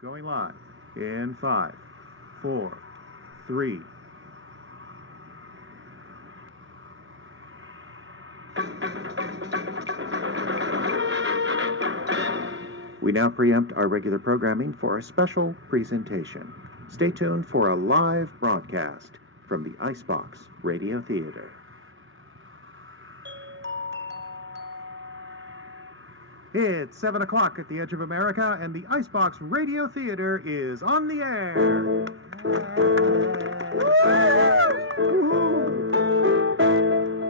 Going live in 5, 4, 3. We now preempt our regular programming for a special presentation. Stay tuned for a live broadcast from the Icebox Radio Theater. It's 7 o'clock at the edge of America, and the Icebox Radio Theater is on the air.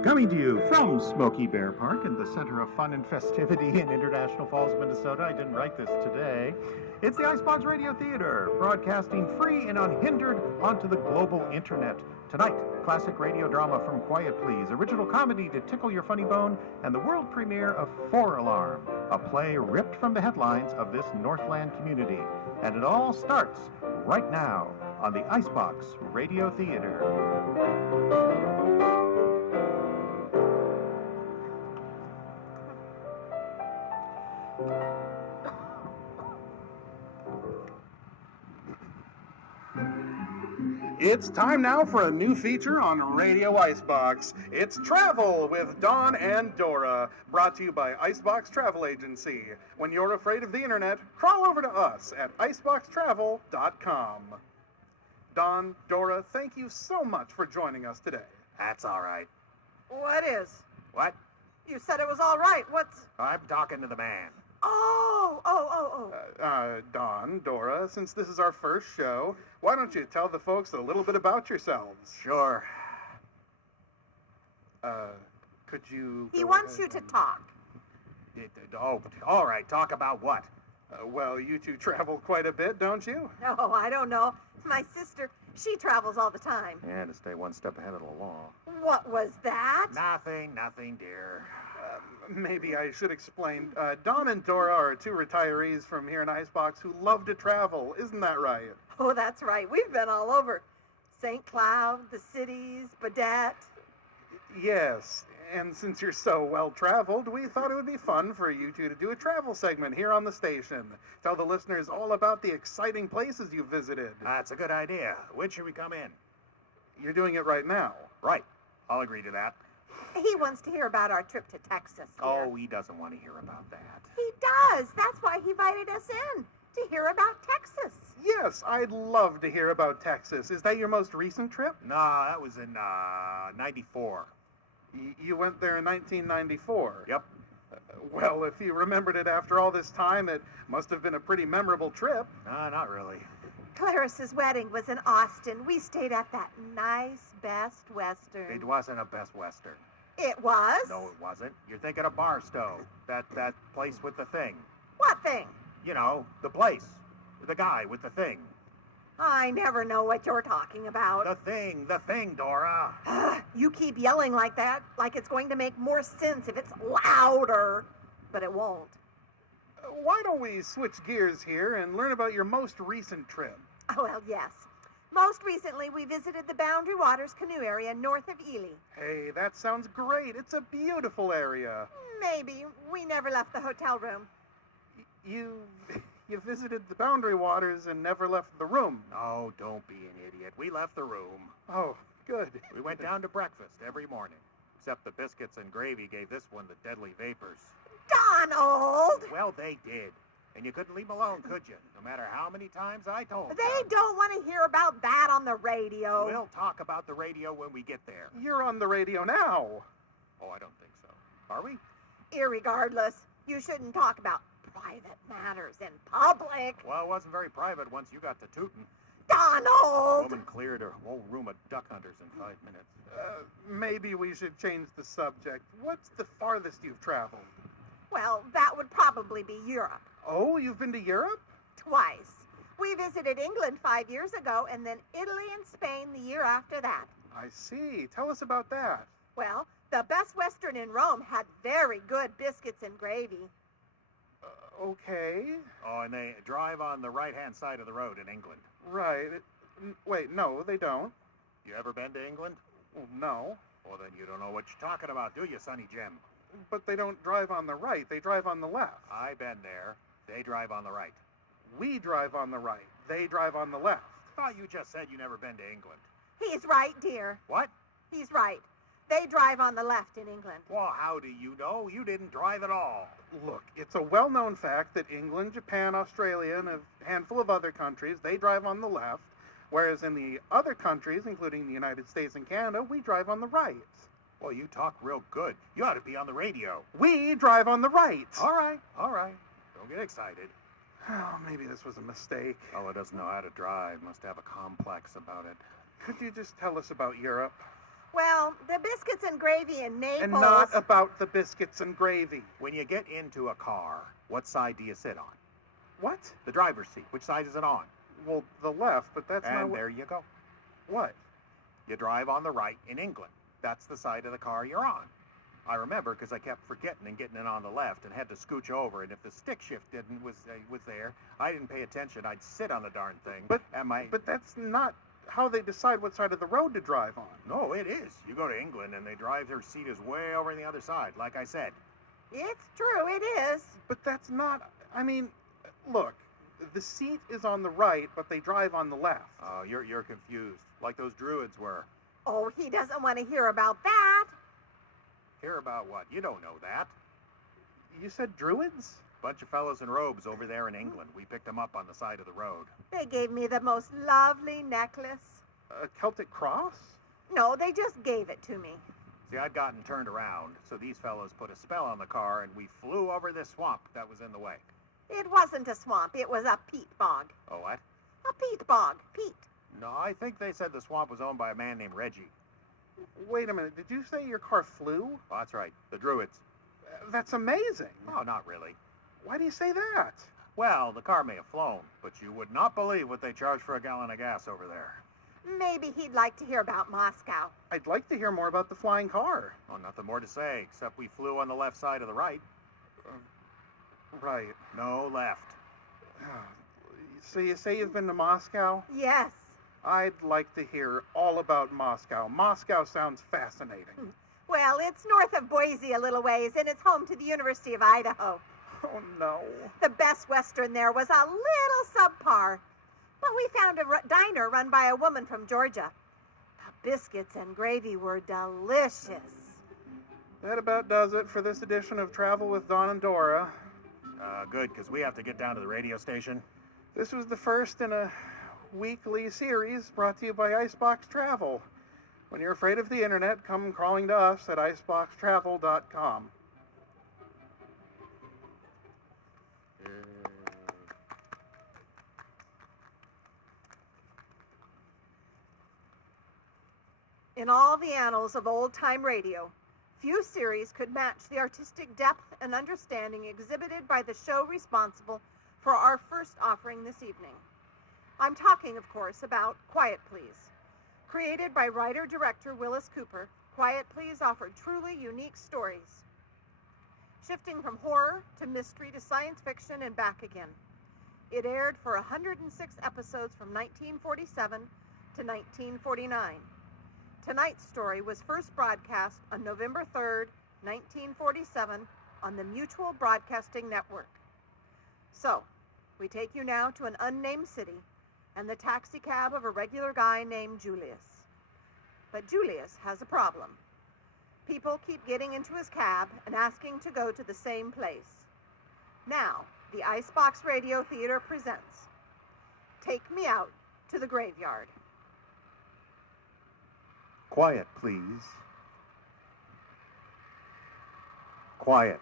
Coming to you from Smoky Bear Park in the center of fun and festivity in International Falls, Minnesota. I didn't write this today. It's the Icebox Radio Theater, broadcasting free and unhindered onto the global internet. Tonight, classic radio drama from Quiet Please, original comedy to tickle your funny bone, and the world premiere of 4 Alarm, a play ripped from the headlines of this Northland community. And it all starts right now on the Icebox Radio Theater. It's time now for a new feature on Radio Icebox. It's Travel with Don and Dora, brought to you by Icebox Travel Agency. When you're afraid of the internet, crawl over to us at iceboxtravel.com. Don, Dora, thank you so much for joining us today. That's all right. What is? What? You said it was all right. What's... I'm talking to the man. Don, Dora, since this is our first show, why don't you tell the folks a little bit about yourselves? Sure. Could you... He wants you to talk. Oh, all right. Talk about what? Well, you two travel quite a bit, don't you? No, I don't know. My sister, she travels all the time. Yeah, to stay one step ahead of the law. What was that? Nothing, dear. Maybe I should explain. Don and Dora are 2 retirees from here in Icebox who love to travel. Isn't that right? Oh, that's right. We've been all over. St. Cloud, the cities, Baudette. Yes, and since you're so well-traveled, we thought it would be fun for you two to do a travel segment here on the station. Tell the listeners all about the exciting places you've visited. That's a good idea. When should we come in? You're doing it right now. Right. I'll agree to that. He wants to hear about our trip to Texas. Dear. Oh, he doesn't want to hear about that. He does. That's why he invited us in, to hear about Texas. Yes, I'd love to hear about Texas. Is that your most recent trip? No, that was in, 94. You went there in 1994? Yep. Well, if you remembered it after all this time, it must have been a pretty memorable trip. Not really. Clarice's wedding was in Austin. We stayed at that nice Best Western. It wasn't a Best Western. It was? No, it wasn't. You're thinking of Barstow. That place with the thing. What thing? You know, the place. The guy with the thing. I never know what you're talking about. The thing, Dora. You keep yelling like that, like it's going to make more sense if it's louder. But it won't. Why don't we switch gears here and learn about your most recent trip? Oh, well, yes. Most recently, we visited the Boundary Waters canoe area north of Ely. Hey, that sounds great. It's a beautiful area. Maybe. We never left the hotel room. You visited the Boundary Waters and never left the room. No, don't be an idiot. We left the room. Oh, good. We went down to breakfast every morning. Except the biscuits and gravy gave this one the deadly vapors. Donald! Well, they did. And you couldn't leave them alone, could you? No matter how many times I told They them. don't want to hear about that on the radio. We'll talk about the radio when we get there. You're on the radio now. Oh, I don't think so. Are we? Irregardless, you shouldn't talk about private matters in public. Well, it wasn't very private once you got to tootin'. The Donald! woman cleared her whole room of duck hunters in 5 minutes. Maybe we should change the subject. What's the farthest you've traveled? Well, that would probably be Europe. Oh, you've been to Europe? Twice. We visited England 5 years ago, and then Italy and Spain the year after that. I see. Tell us about that. Well, the Best Western in Rome had very good biscuits and gravy. Okay. Oh, and they drive on the right-hand side of the road in England. Right. Wait, no, they don't. You ever been to England? No. Well, then you don't know what you're talking about, do you, Sonny Jim? But they don't drive on the right. They drive on the left. I've been there. They drive on the right. We drive on the right. They drive on the left. Thought you just said you never been to England. He's right, dear. What? He's right. They drive on the left in England. Well, how do you know? You didn't drive at all. Look, it's a well-known fact that England, Japan, Australia, and a handful of other countries, they drive on the left, whereas in the other countries, including the United States and Canada, we drive on the right. Well, you talk real good. You ought to be on the radio. We drive on the right. All right. Don't get excited. Oh, maybe this was a mistake. Fellow doesn't know how to drive. Must have a complex about it. Could you just tell us about Europe? Well, the biscuits and gravy in Naples. And not about the biscuits and gravy. When you get into a car, what side do you sit on? What? The driver's seat. Which side is it on? Well, the left, but that's not And what... there you go. What? You drive on the right in England. That's the side of the car you're on. I remember because I kept forgetting and getting it on the left and had to scooch over. And if the stick shift was there, I didn't pay attention. I'd sit on the darn thing. But But that's not how they decide what side of the road to drive on. no, it is. You go to England and they drive their seat is way over on the other side, like I said. It's true, it is. But that's not... I mean, look, the seat is on the right, but they drive on the left. Oh, you're confused, like those druids were. Oh, he doesn't want to hear about that. Hear about what? You don't know that. You said druids? Bunch of fellows in robes over there in England. We picked them up on the side of the road. They gave me the most lovely necklace. A Celtic cross? No, they just gave it to me. See, I'd gotten turned around, so these fellows put a spell on the car, and we flew over this swamp that was in the way. It wasn't a swamp, it was a peat bog. Oh, what? A peat bog, peat. No, I think they said the swamp was owned by a man named Reggie. Wait a minute, did you say your car flew? Oh, that's right, the druids. That's amazing. Oh, not really. Why do you say that? Well, the car may have flown, but you would not believe what they charge for a gallon of gas over there. Maybe he'd like to hear about Moscow. I'd like to hear more about the flying car. Oh, nothing more to say, except we flew on the left side of the right. Right. No, left. So you say you've been to Moscow? Yes. I'd like to hear all about Moscow. Moscow sounds fascinating. Well, it's north of Boise a little ways, and it's home to the University of Idaho. Oh, no. The Best Western there was a little subpar, but we found a diner run by a woman from Georgia. The biscuits and gravy were delicious. That about does it for this edition of Travel with Don and Dora. Good, because we have to get down to the radio station. This was the first in a weekly series brought to you by Icebox Travel. When you're afraid of the internet, come crawling to us at iceboxtravel.com. In all the annals of old-time radio, few series could match the artistic depth and understanding exhibited by the show responsible for our first offering this evening. I'm talking, of course, about Quiet Please. Created by writer-director Willis Cooper, Quiet Please offered truly unique stories, shifting from horror to mystery to science fiction and back again. It aired for 106 episodes from 1947 to 1949. Tonight's story was first broadcast on November 3rd, 1947 on the Mutual Broadcasting Network. So, we take you now to an unnamed city and the taxicab of a regular guy named Julius. But Julius has a problem. People keep getting into his cab and asking to go to the same place. Now, the Icebox Radio Theater presents Take Me Out to the Graveyard. Quiet, please. Quiet,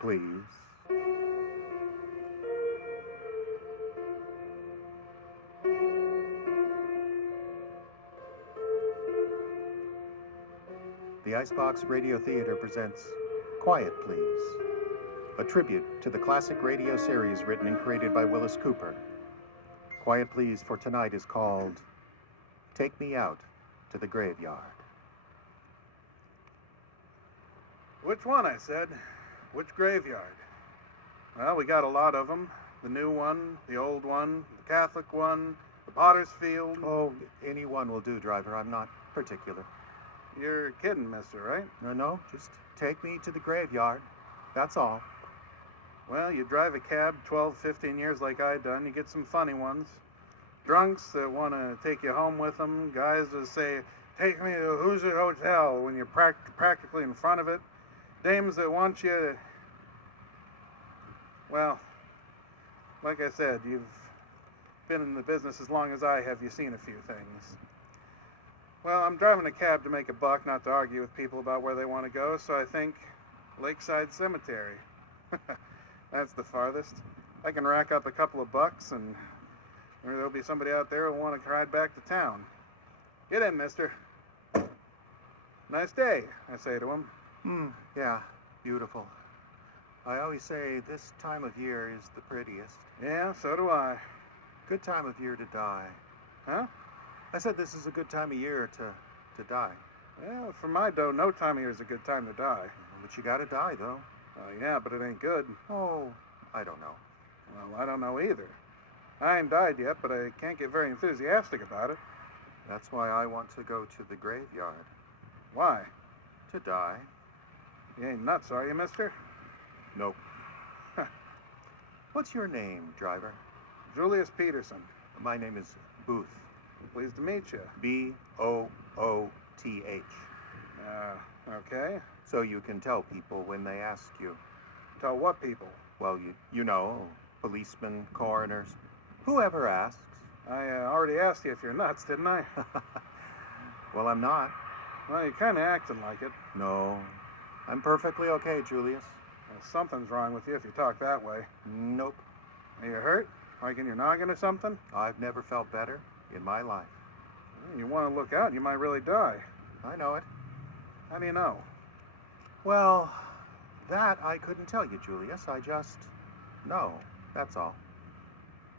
please. The Icebox Radio Theater presents Quiet, Please, a tribute to the classic radio series written and created by Willis Cooper. Quiet, Please for tonight is called Take Me Out to the Graveyard. Which one, I said? Which graveyard? Well, we got a lot of them. The new one, the old one, the Catholic one, the Potter's Field. Oh, any one will do, driver. I'm not particular. You're kidding, mister, right? No, just take me to the graveyard. That's all. Well, you drive a cab 12, 15 years like I done, you get some funny ones. Drunks that want to take you home with them. Guys that say, take me to the Hoosier Hotel when you're practically in front of it. Dames that want you to... Well, like I said, you've been in the business as long as I have. You've seen a few things. Well, I'm driving a cab to make a buck, not to argue with people about where they want to go, so I think Lakeside Cemetery. That's the farthest. I can rack up a couple of bucks, and there'll be somebody out there who'll want to ride back to town. Get in, mister. Nice day, I say to him. Yeah, beautiful. I always say this time of year is the prettiest. Yeah, so do I. Good time of year to die. Huh? I said this is a good time of year to die. Well, for my dough, no time of year is a good time to die. But you gotta die, though. Yeah, but it ain't good. Oh, I don't know. Well, I don't know either. I ain't died yet, but I can't get very enthusiastic about it. That's why I want to go to the graveyard. Why? To die. You ain't nuts, are you, mister? Nope. What's your name, driver? Julius Peterson. My name is Booth. Pleased to meet you. Booth. Okay. So you can tell people when they ask you. Tell what people? Well, you know, policemen, coroners, whoever asks. I already asked you if you're nuts, didn't I? Well, I'm not. Well, you're kind of acting like it. No, I'm perfectly okay, Julius. Well, something's wrong with you if you talk that way. Nope. Are you hurt? Like in your noggin or something? I've never felt better in my life. You want to look out, you might really die. I know it. How do you know? Well, that I couldn't tell you, Julius. I just know. That's all.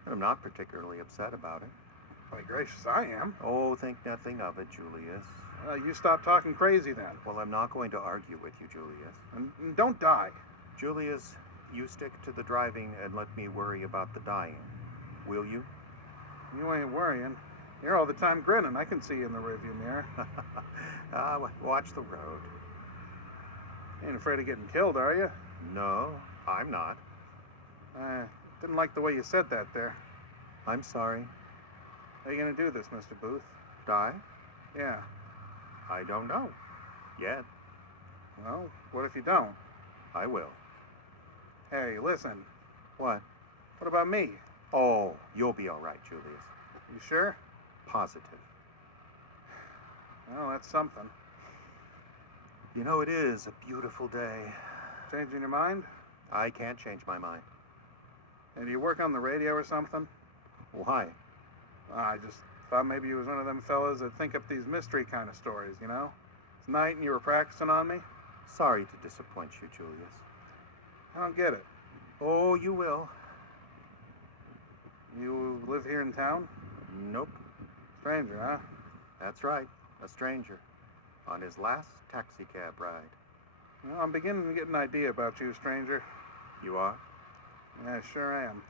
And I'm not particularly upset about it. By gracious, I am. Oh, think nothing of it, Julius. You stop talking crazy then. Well, I'm not going to argue with you, Julius. And don't die. Julius, you stick to the driving and let me worry about the dying. Will you? You ain't worrying. You're all the time grinning. I can see you in the rearview mirror. Watch the road. Ain't afraid of getting killed, are you? No, I'm not. Didn't like the way you said that there. I'm sorry. How are you going to do this, Mr. Booth? Die? Yeah. I don't know. Yet. Well, what if you don't? I will. Hey, listen. What? What about me? Oh, you'll be all right, Julius. You sure? Positive. Well, that's something. You know, it is a beautiful day. Changing your mind? I can't change my mind. And do you work on the radio or something? Why? I just thought maybe you was one of them fellas that think up these mystery kind of stories, you know? It's night and you were practicing on me? Sorry to disappoint you, Julius. I don't get it. Oh, you will. You live here in town? Nope. Stranger, huh? That's right. A stranger. On his last taxicab ride. Well, I'm beginning to get an idea about you, stranger. You are? Yeah, sure am.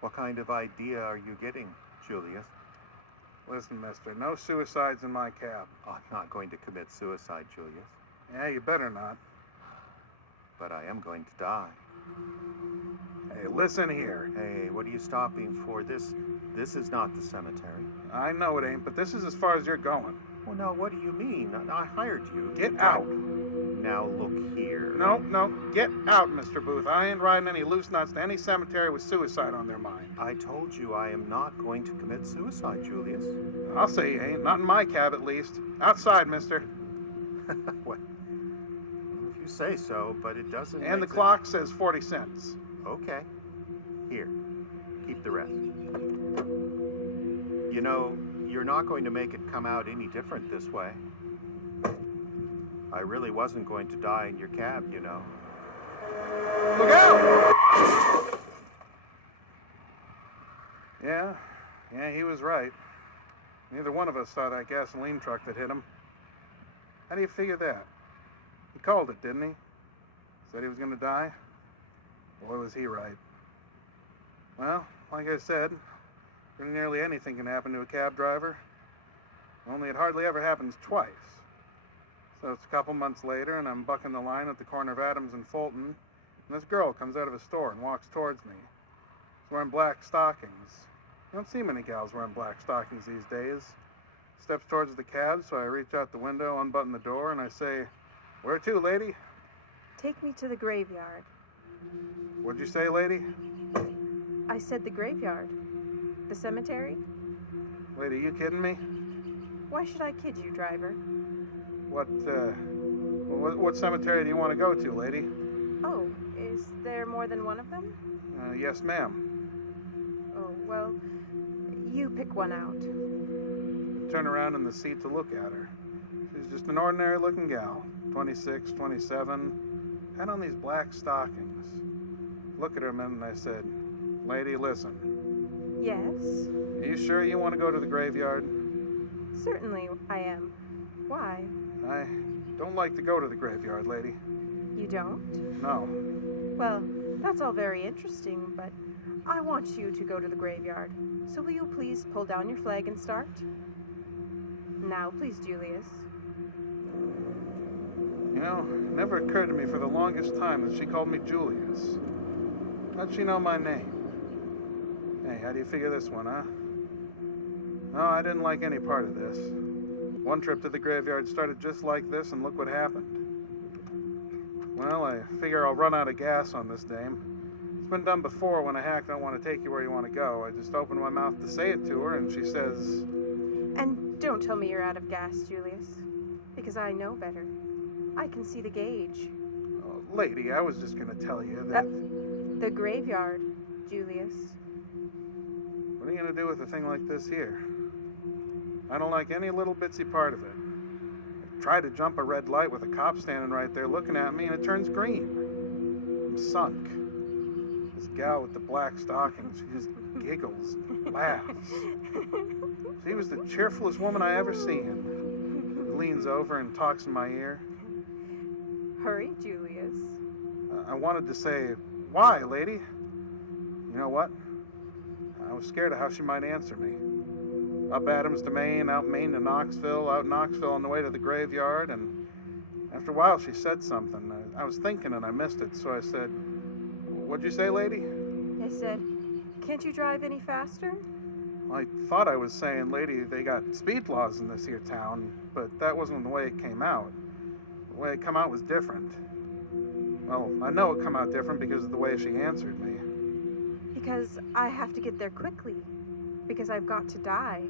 What kind of idea are you getting, Julius? Listen, mister, no suicides in my cab. I'm not going to commit suicide, Julius. Yeah, you better not. But I am going to die. Hey, listen here. Hey, what are you stopping for? This is not the cemetery. I know it ain't, but this is as far as you're going. Well, no, what do you mean? I hired you. Get out. Now, look here. No, get out, Mr. Booth. I ain't riding any loose nuts to any cemetery with suicide on their mind. I told you I am not going to commit suicide, Julius. I'll say you ain't. Not in my cab, at least. Outside, mister. What? If you say so, but it doesn't. And the clock says 40 cents. Okay. Here. Keep the rest. You know, you're not going to make it come out any different this way. I really wasn't going to die in your cab, you know. Look out! Yeah, he was right. Neither one of us saw that gasoline truck that hit him. How do you figure that? He called it, didn't he? Said he was going to die? Boy, was he right. Well, like I said, pretty nearly anything can happen to a cab driver. Only it hardly ever happens twice. So it's a couple months later, and I'm bucking the line at the corner of Adams and Fulton, and this girl comes out of a store and walks towards me. She's wearing black stockings. You don't see many gals wearing black stockings these days. Steps towards the cab, so I reach out the window, unbutton the door, and I say, "Where to, lady?" Take me to the graveyard. What'd you say, lady? I said the graveyard. The cemetery? Lady, you kidding me? Why should I kid you, driver? What cemetery do you want to go to, lady? Oh, is there more than one of them? Yes, ma'am. Oh, well, you pick one out. Turn around in the seat to look at her. She's just an ordinary-looking gal, 26, 27, had on these black stockings. Look at her a minute, and I said, "Lady, listen. Yes, Are you sure you want to go to the graveyard?" certainly I am. Why? "I don't like to go to the graveyard, lady." You don't? "No." Well, that's all very interesting, but I want you to go to the graveyard. So will you please pull down your flag and start? Now, please, Julius. You know, it never occurred to me for the longest time that she called me Julius. How'd she know my name? Hey, how do you figure this one, huh? No, I didn't like any part of this. One trip to the graveyard started just like this, and look what happened. Well, I figure I'll run out of gas on this dame. It's been done before when a hack don't want to take you where you want to go. I just opened my mouth to say it to her, and she says... And don't tell me you're out of gas, Julius, because I know better. I can see the gauge. "Oh, lady, I was just going to tell you that..." The graveyard, Julius. What are you going to do with a thing like this here? I don't like any little bitsy part of it. I tried to jump a red light with a cop standing right there looking at me, and it turns green. I'm sunk. This gal with the black stockings, she just giggles and laughs. She was the cheerfulest woman I ever seen. Leans over and talks in my ear. Hurry, Julius. I wanted to say, "Why, lady?" You know what? I was scared of how she might answer me. Up Adams to Maine, out Maine to Knoxville, out Knoxville on the way to the graveyard, and after a while she said something. I was thinking and I missed it, so I said, "What'd you say, lady?" I said, can't you drive any faster? I thought I was saying, "Lady, they got speed laws in this here town," but that wasn't the way it came out. The way it come out was different. Well, I know it come out different because of the way she answered me. Because I have to get there quickly. Because I've got to die.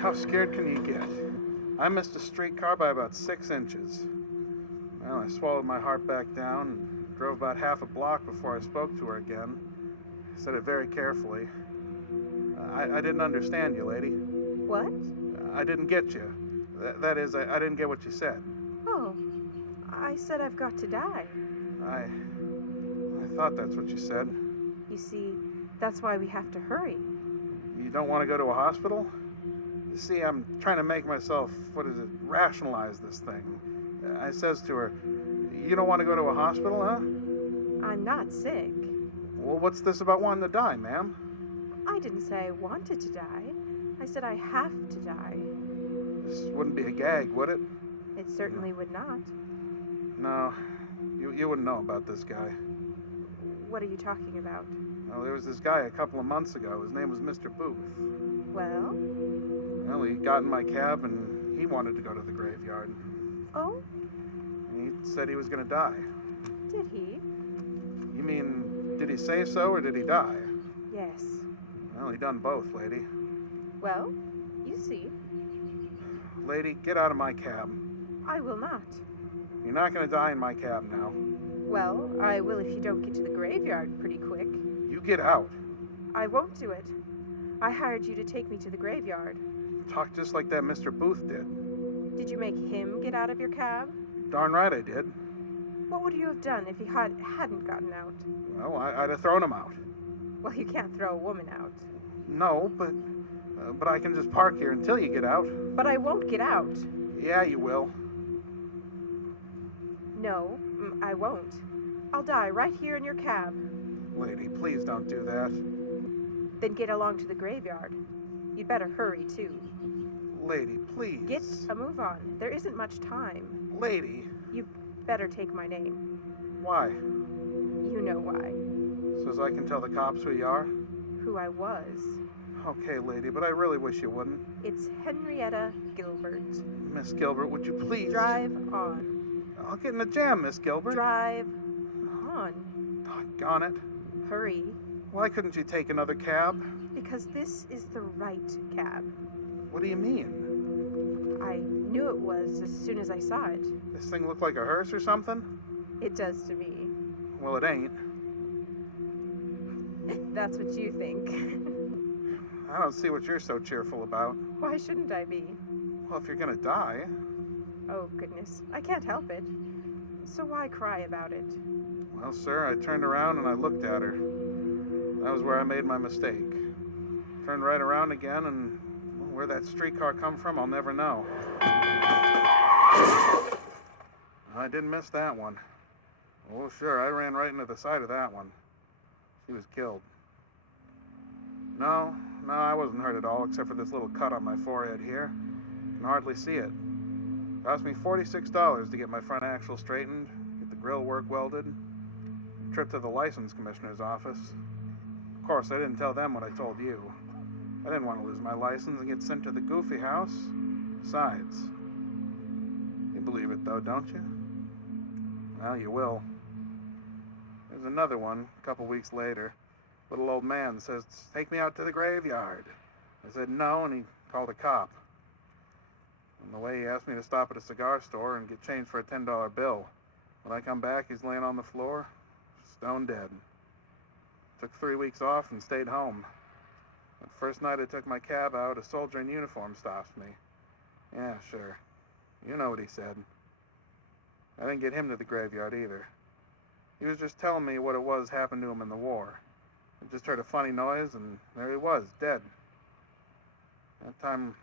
How scared can you get? I missed a streetcar by about 6 inches. Well, I swallowed my heart back down and drove about half a block before I spoke to her again. I said it very carefully. I didn't understand you, lady. What? I didn't get you. That is, I didn't get what you said. Oh, I said I've got to die. I thought that's what you said. You see, that's why we have to hurry. You don't want to go to a hospital? You see, I'm trying to make myself, rationalize this thing. I says to her, "You don't want to go to a hospital, huh?" I'm not sick. "Well, what's this about wanting to die, ma'am?" I didn't say I wanted to die. I said I have to die. This wouldn't be a gag, would it? It certainly would not. No, you wouldn't know about this guy. What are you talking about? Well, there was this guy a couple of months ago. His name was Mr. Booth. Well? Well, he got in my cab and he wanted to go to the graveyard. Oh? He said he was going to die. Did he? You mean, did he say so or did he die? Yes. Well, he done both, lady. Well, you see. Lady, get out of my cab. I will not. You're not going to die in my cab now. Well, I will if you don't get to the graveyard pretty quick. You get out. I won't do it. I hired you to take me to the graveyard. Talk just like that Mr. Booth did. Did you make him get out of your cab? Darn right I did. What would you have done if he hadn't gotten out? Well, I'd have thrown him out. Well, you can't throw a woman out. No, but I can just park here until you get out. But I won't get out. Yeah, you will. No, I won't. I'll die right here in your cab. Lady, please don't do that. Then get along to the graveyard. You'd better hurry, too. Lady, please. Get a move on. There isn't much time. Lady. better take my name. Why? You know why. So as I can tell the cops who you are? Who I was. Okay, lady, but I really wish you wouldn't. It's Henrietta Gilbert. Miss Gilbert, would you please? Drive on. I'll get in the jam, Miss Gilbert. Drive on. Doggone it. Hurry. Why couldn't you take another cab? Because this is the right cab. What do you mean? I knew it was as soon as I saw it. This thing look like a hearse or something? It does to me. Well, it ain't. That's what you think. I don't see what you're so cheerful about. Why shouldn't I be? Well, if you're gonna die... Oh, goodness. I can't help it. So why cry about it? Well, sir, I turned around and I looked at her. That was where I made my mistake. Turned right around again, and well, where that streetcar come from, I'll never know. I didn't miss that one. Oh, sure, I ran right into the side of that one. She was killed. No, I wasn't hurt at all, except for this little cut on my forehead here. Can hardly see it. Cost me $46 to get my front axle straightened, get the grill work welded, trip to the license commissioner's office. Of course, I didn't tell them what I told you. I didn't want to lose my license and get sent to the goofy house. Besides, you believe it though, don't you? Well, you will. There's another one, a couple weeks later. Little old man says, "Take me out to the graveyard." I said no, and he called a cop. On the way, he asked me to stop at a cigar store and get change for a $10 bill. When I come back, he's laying on the floor, stone dead. Took 3 weeks off and stayed home. The first night I took my cab out, a soldier in uniform stops me. Yeah, sure. You know what he said. I didn't get him to the graveyard either. He was just telling me what it was happened to him in the war. I just heard a funny noise, and there he was, dead. That time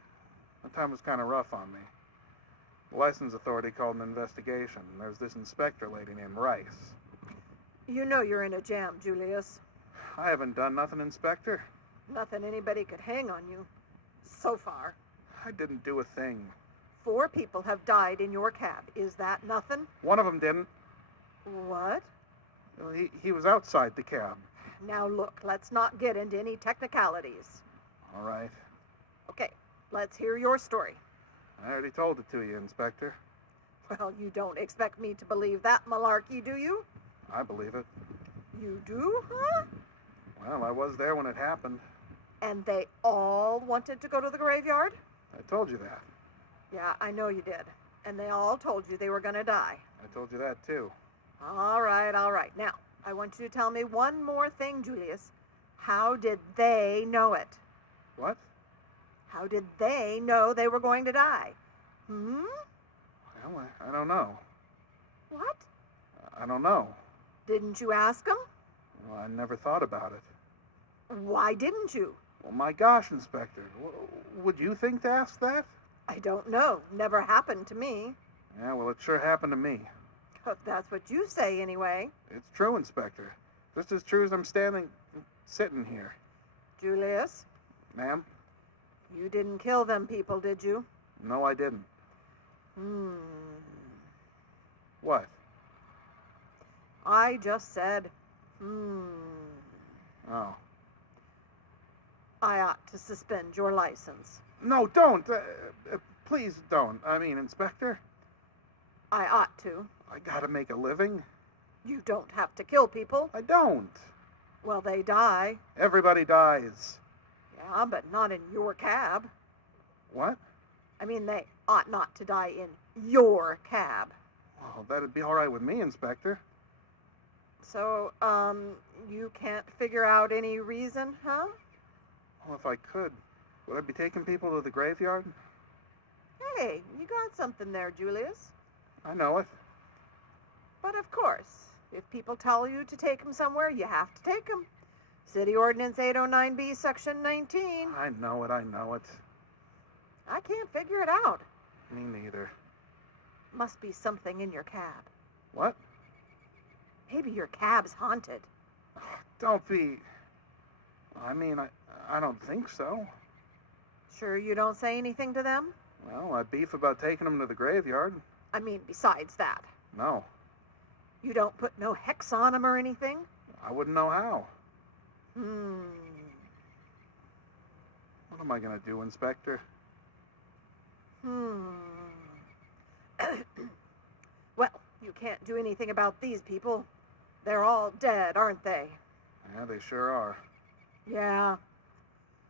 was kind of rough on me. The license authority called an investigation. There's this inspector lady named Rice. You know you're in a jam, Julius. I haven't done nothing, Inspector. Nothing anybody could hang on you. So far. I didn't do a thing. 4 people have died in your cab. Is that nothing? One of them didn't. What? He was outside the cab. Now look, let's not get into any technicalities. All right. Okay, let's hear your story. I already told it to you, Inspector. Well, you don't expect me to believe that malarkey, do you? I believe it. You do, huh? Well, I was there when it happened. And they all wanted to go to the graveyard? I told you that. Yeah, I know you did. And they all told you they were going to die. I told you that, too. All right. Now, I want you to tell me one more thing, Julius. How did they know it? What? How did they know they were going to die? Well, I don't know. What? I don't know. Didn't you ask them? Well, I never thought about it. Why didn't you? Well, my gosh, Inspector. Would you think to ask that? I don't know. Never happened to me. Yeah, well, it sure happened to me. But that's what you say anyway. It's true, Inspector. Just as true as I'm sitting here. Julius, Ma'am? you didn't kill them people, did you? No, I didn't. What? I just said, Oh. I ought to suspend your license. No, don't. Please don't. I mean, Inspector, I ought to. I gotta make a living. You don't have to kill people. I don't. Well, they die. Everybody dies. Yeah, but not in your cab. What? I mean, they ought not to die in your cab. Well, that'd be all right with me, Inspector. So, you can't figure out any reason, huh? Well, if I could, would I be taking people to the graveyard? Hey, you got something there, Julius. I know it. But of course, if people tell you to take them somewhere, you have to take them. City Ordinance 809B, Section 19. I know it. I can't figure it out. Me neither. Must be something in your cab. What? Maybe your cab's haunted. Don't be... I mean, I don't think so. Sure you don't say anything to them? Well, I beef about taking them to the graveyard. I mean, besides that. No, You don't put no hex on 'em or anything? I wouldn't know how. What am I going to do, Inspector? Well, you can't do anything about these people. They're all dead, aren't they? Yeah, they sure are. Yeah.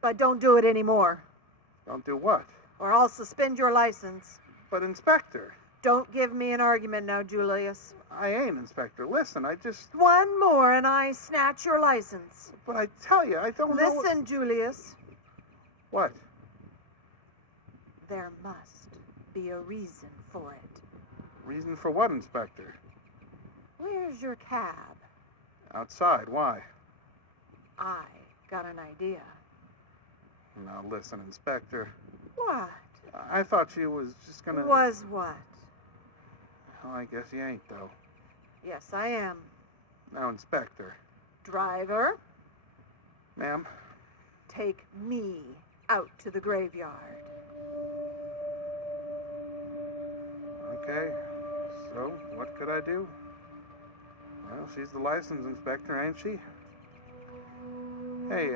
But don't do it anymore, Don't do what? or I'll suspend your license. But, Inspector, Don't give me an argument now, Julius. I ain't, Inspector. Listen, I just... One more and I snatch your license. But I tell you, I don't know... Listen, Julius. What? There must be a reason for it. Reason for what, Inspector? Where's your cab? Outside. Why? I got an idea. Now, listen, Inspector. What? I thought you was just gonna... Was what? Well, I guess you ain't, though. Yes, I am. Now, Inspector. Driver, Ma'am? take me out to the graveyard. Okay. So, what could I do? Well, she's the license inspector, ain't she? Hey,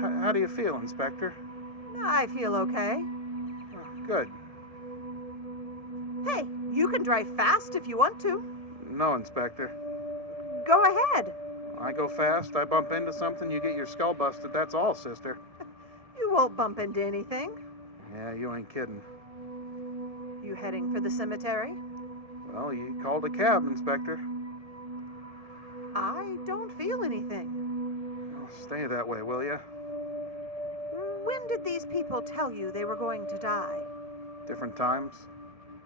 how do you feel, Inspector? I feel okay. Oh, good. Hey, you can drive fast if you want to. No, Inspector. Go ahead. I go fast, I bump into something, you get your skull busted, that's all, sister. You won't bump into anything. Yeah, you ain't kidding. You heading for the cemetery? Well, you called a cab, Inspector. I don't feel anything. Well, stay that way, will you? When did these people tell you they were going to die? Different times?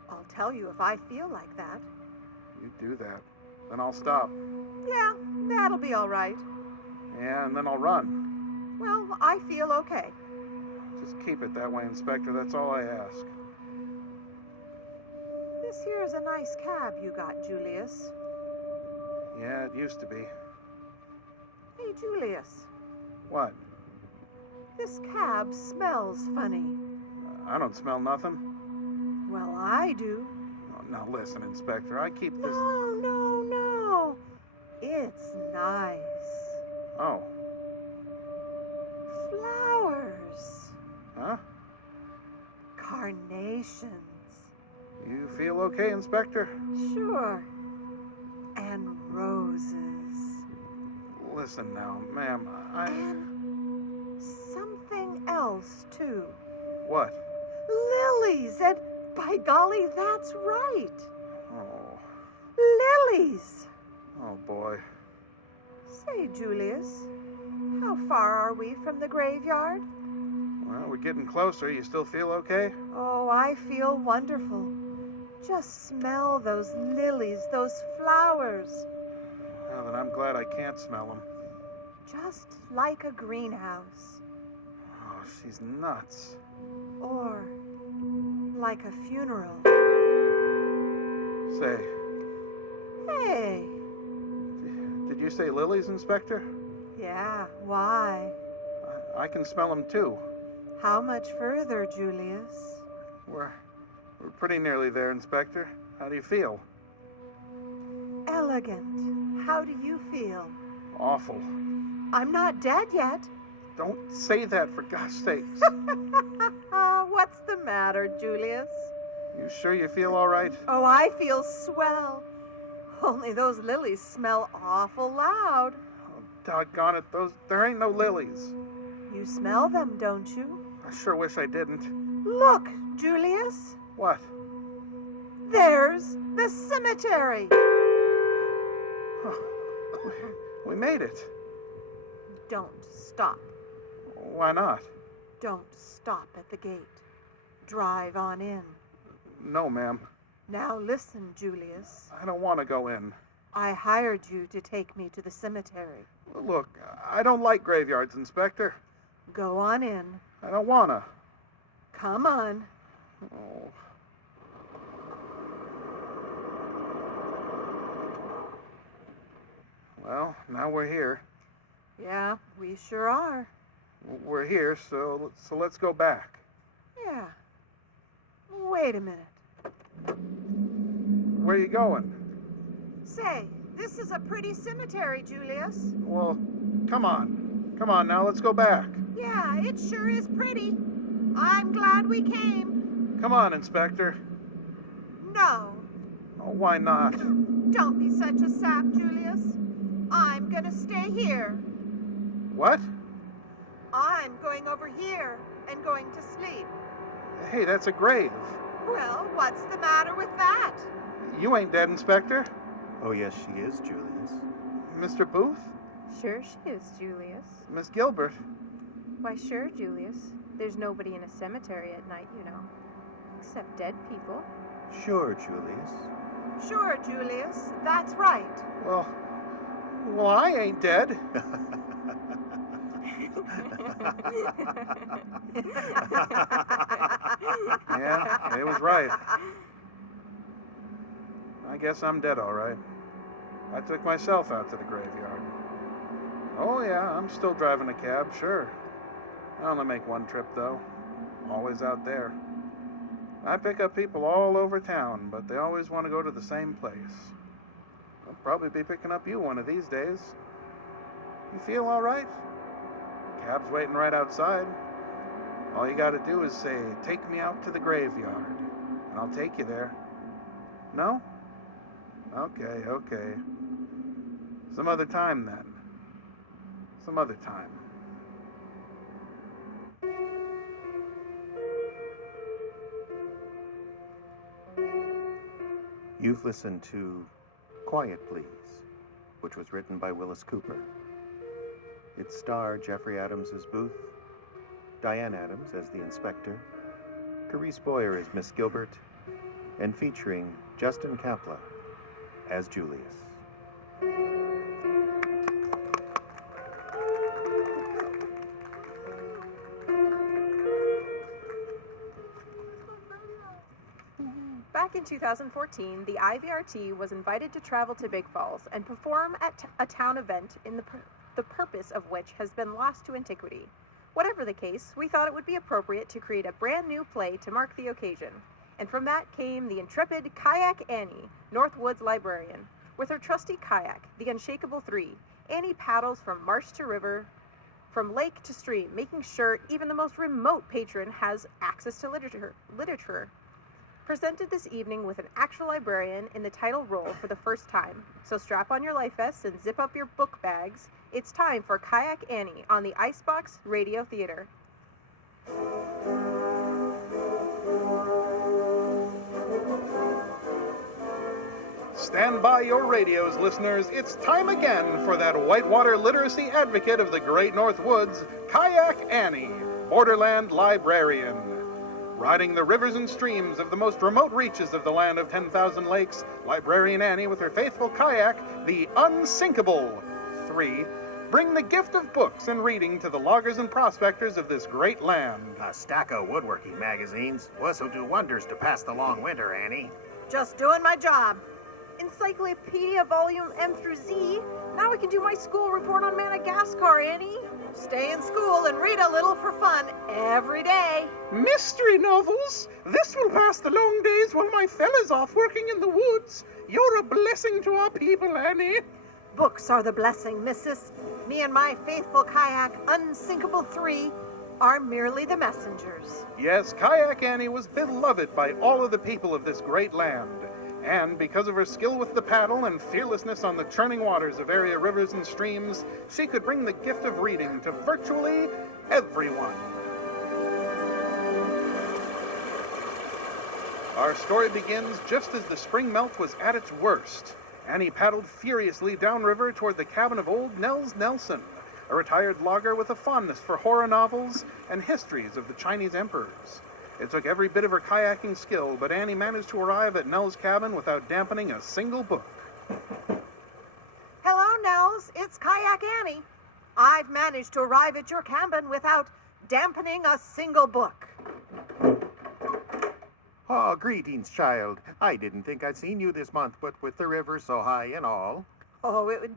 I'll tell you if I feel like that. You do that. Then I'll stop. Yeah, that'll be all right. Yeah, and then I'll run. Well, I feel okay. Just keep it that way, Inspector, that's all I ask. This here's a nice cab you got, Julius. Yeah, it used to be. Hey, Julius, What? this cab smells funny. I don't smell nothing. Well, I do. Oh, now listen, Inspector, I keep this... No. It's nice. Oh. Flowers. Huh? Carnations. You feel okay, Inspector? Sure. And roses. Listen now, ma'am, And something else, too. What? Lilies, and by golly, that's right. Oh. Lilies. Oh, boy. Say, Julius, how far are we from the graveyard? Well, we're getting closer. You still feel okay? Oh, I feel wonderful. Just smell those lilies, those flowers. Well, then I'm glad I can't smell them. Just like a greenhouse. Oh, she's nuts. Or like a funeral. Say, Hey. did you say lilies, Inspector? Yeah, why? I can smell them, too. How much further, Julius? We're pretty nearly there, Inspector. How do you feel? Elegant. How do you feel? Awful. I'm not dead yet. Don't say that, for God's sakes. What's the matter, Julius? You sure you feel all right? Oh, I feel swell. Only those lilies smell awful loud. Oh, doggone it, there ain't no lilies. You smell them, don't you? I sure wish I didn't. Look, Julius. What? There's the cemetery. We made it. Don't stop. Why not? Don't stop at the gate. Drive on in. No, ma'am. Now listen, Julius. I don't want to go in. I hired you to take me to the cemetery. Look, I don't like graveyards, Inspector. Go on in. I don't want to. Come on. Oh. Well, now we're here. Yeah, we sure are. We're here, so let's go back. Yeah. Wait a minute. Where are you going? Say, This is a pretty cemetery, Julius. Well, come on. Come on now, let's go back. Yeah, it sure is pretty. I'm glad we came. Come on, Inspector. No. Oh, why not? Don't be such a sap, Julius. I'm gonna stay here. What? I'm going over here and going to sleep. Hey, that's a grave. Well, what's the matter with that? You ain't dead, Inspector. Oh, yes, she is, Julius. Mr. Booth? Sure she is, Julius. Miss Gilbert? Why, sure, Julius. There's nobody in a cemetery at night, you know. Except dead people. Sure, Julius. Sure, Julius. That's right. Well, I ain't dead. Yeah, it was right. I guess I'm dead, all right. I took myself out to the graveyard. Oh, yeah, I'm still driving a cab, sure. I only make one trip, though. Always out there. I pick up people all over town, but they always want to go to the same place. I'll probably be picking up you one of these days. You feel all right? Cab's waiting right outside. All you gotta do is say, "Take me out to the graveyard," and I'll take you there. No? Okay. Some other time, then. Some other time. You've listened to Quiet Please, which was written by Willis Cooper. It starred Jeffrey Adams as Booth, Diane Adams as the Inspector, Carice Boyer as Miss Gilbert, and featuring Justin Kapla as Julius. Back in 2014, the IVRT was invited to travel to Big Falls and perform at a town event in the purpose of which has been lost to antiquity. Whatever the case, we thought it would be appropriate to create a brand new play to mark the occasion. And from that came the intrepid Kayak Annie, Northwood's librarian. With her trusty kayak, the Unshakable Three, Annie paddles from marsh to river, from lake to stream, making sure even the most remote patron has access to literature. Presented this evening with an actual librarian in the title role for the first time. So strap on your life vests and zip up your book bags. It's time for Kayak Annie on the Icebox Radio Theater. Stand by your radios, listeners. It's time again for that whitewater literacy advocate of the Great North Woods, Kayak Annie, borderland librarian. Riding the rivers and streams of the most remote reaches of the land of 10,000 lakes, Librarian Annie with her faithful kayak, the Unsinkable Three, bring the gift of books and reading to the loggers and prospectors of this great land. A stack of woodworking magazines. This'll do wonders to pass the long winter, Annie. Just doing my job. Encyclopedia Volume M through Z. Now I can do my school report on Madagascar, Annie. Stay in school and read a little for fun every day. Mystery novels? This will pass the long days while my fella's off working in the woods. You're a blessing to our people, Annie. Books are the blessing, missus. Me and my faithful kayak, Unsinkable Three, are merely the messengers. Yes, Kayak Annie was beloved by all of the people of this great land. And because of her skill with the paddle and fearlessness on the churning waters of area rivers and streams, she could bring the gift of reading to virtually everyone. Our story begins just as the spring melt was at its worst. Annie paddled furiously downriver toward the cabin of old Nels Nelson, a retired logger with a fondness for horror novels and histories of the Chinese emperors. It took every bit of her kayaking skill, but Annie managed to arrive at Nell's cabin without dampening a single book. Hello, Nels. It's Kayak Annie. I've managed to arrive at your cabin without dampening a single book. Oh, greetings, child. I didn't think I'd seen you this month, but with the river so high and all. Oh, it would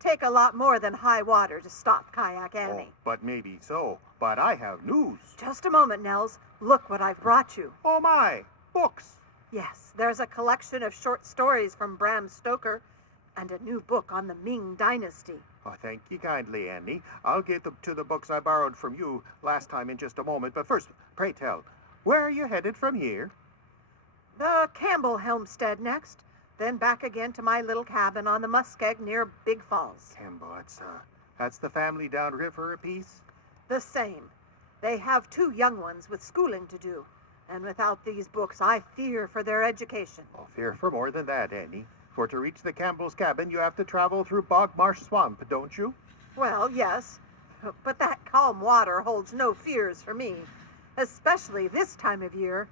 take a lot more than high water to stop Kayak Annie. Oh, but maybe so. But I have news. Just a moment, Nels. Look what I've brought you. Oh, my. Books. Yes, there's a collection of short stories from Bram Stoker. and a new book on the Ming Dynasty. Oh, thank you kindly, Annie. I'll get to the books I borrowed from you last time in just a moment. But first, pray tell, where are you headed from here? The Campbell homestead next, then back again to my little cabin on the Muskeg near Big Falls. Campbell, that's the family downriver a piece? The same. They have 2 young ones with schooling to do, and without these books I fear for their education. Oh, fear for more than that, Annie. For to reach the Campbell's cabin, you have to travel through Bog Marsh Swamp, don't you? Well, yes, but that calm water holds no fears for me, especially this time of year,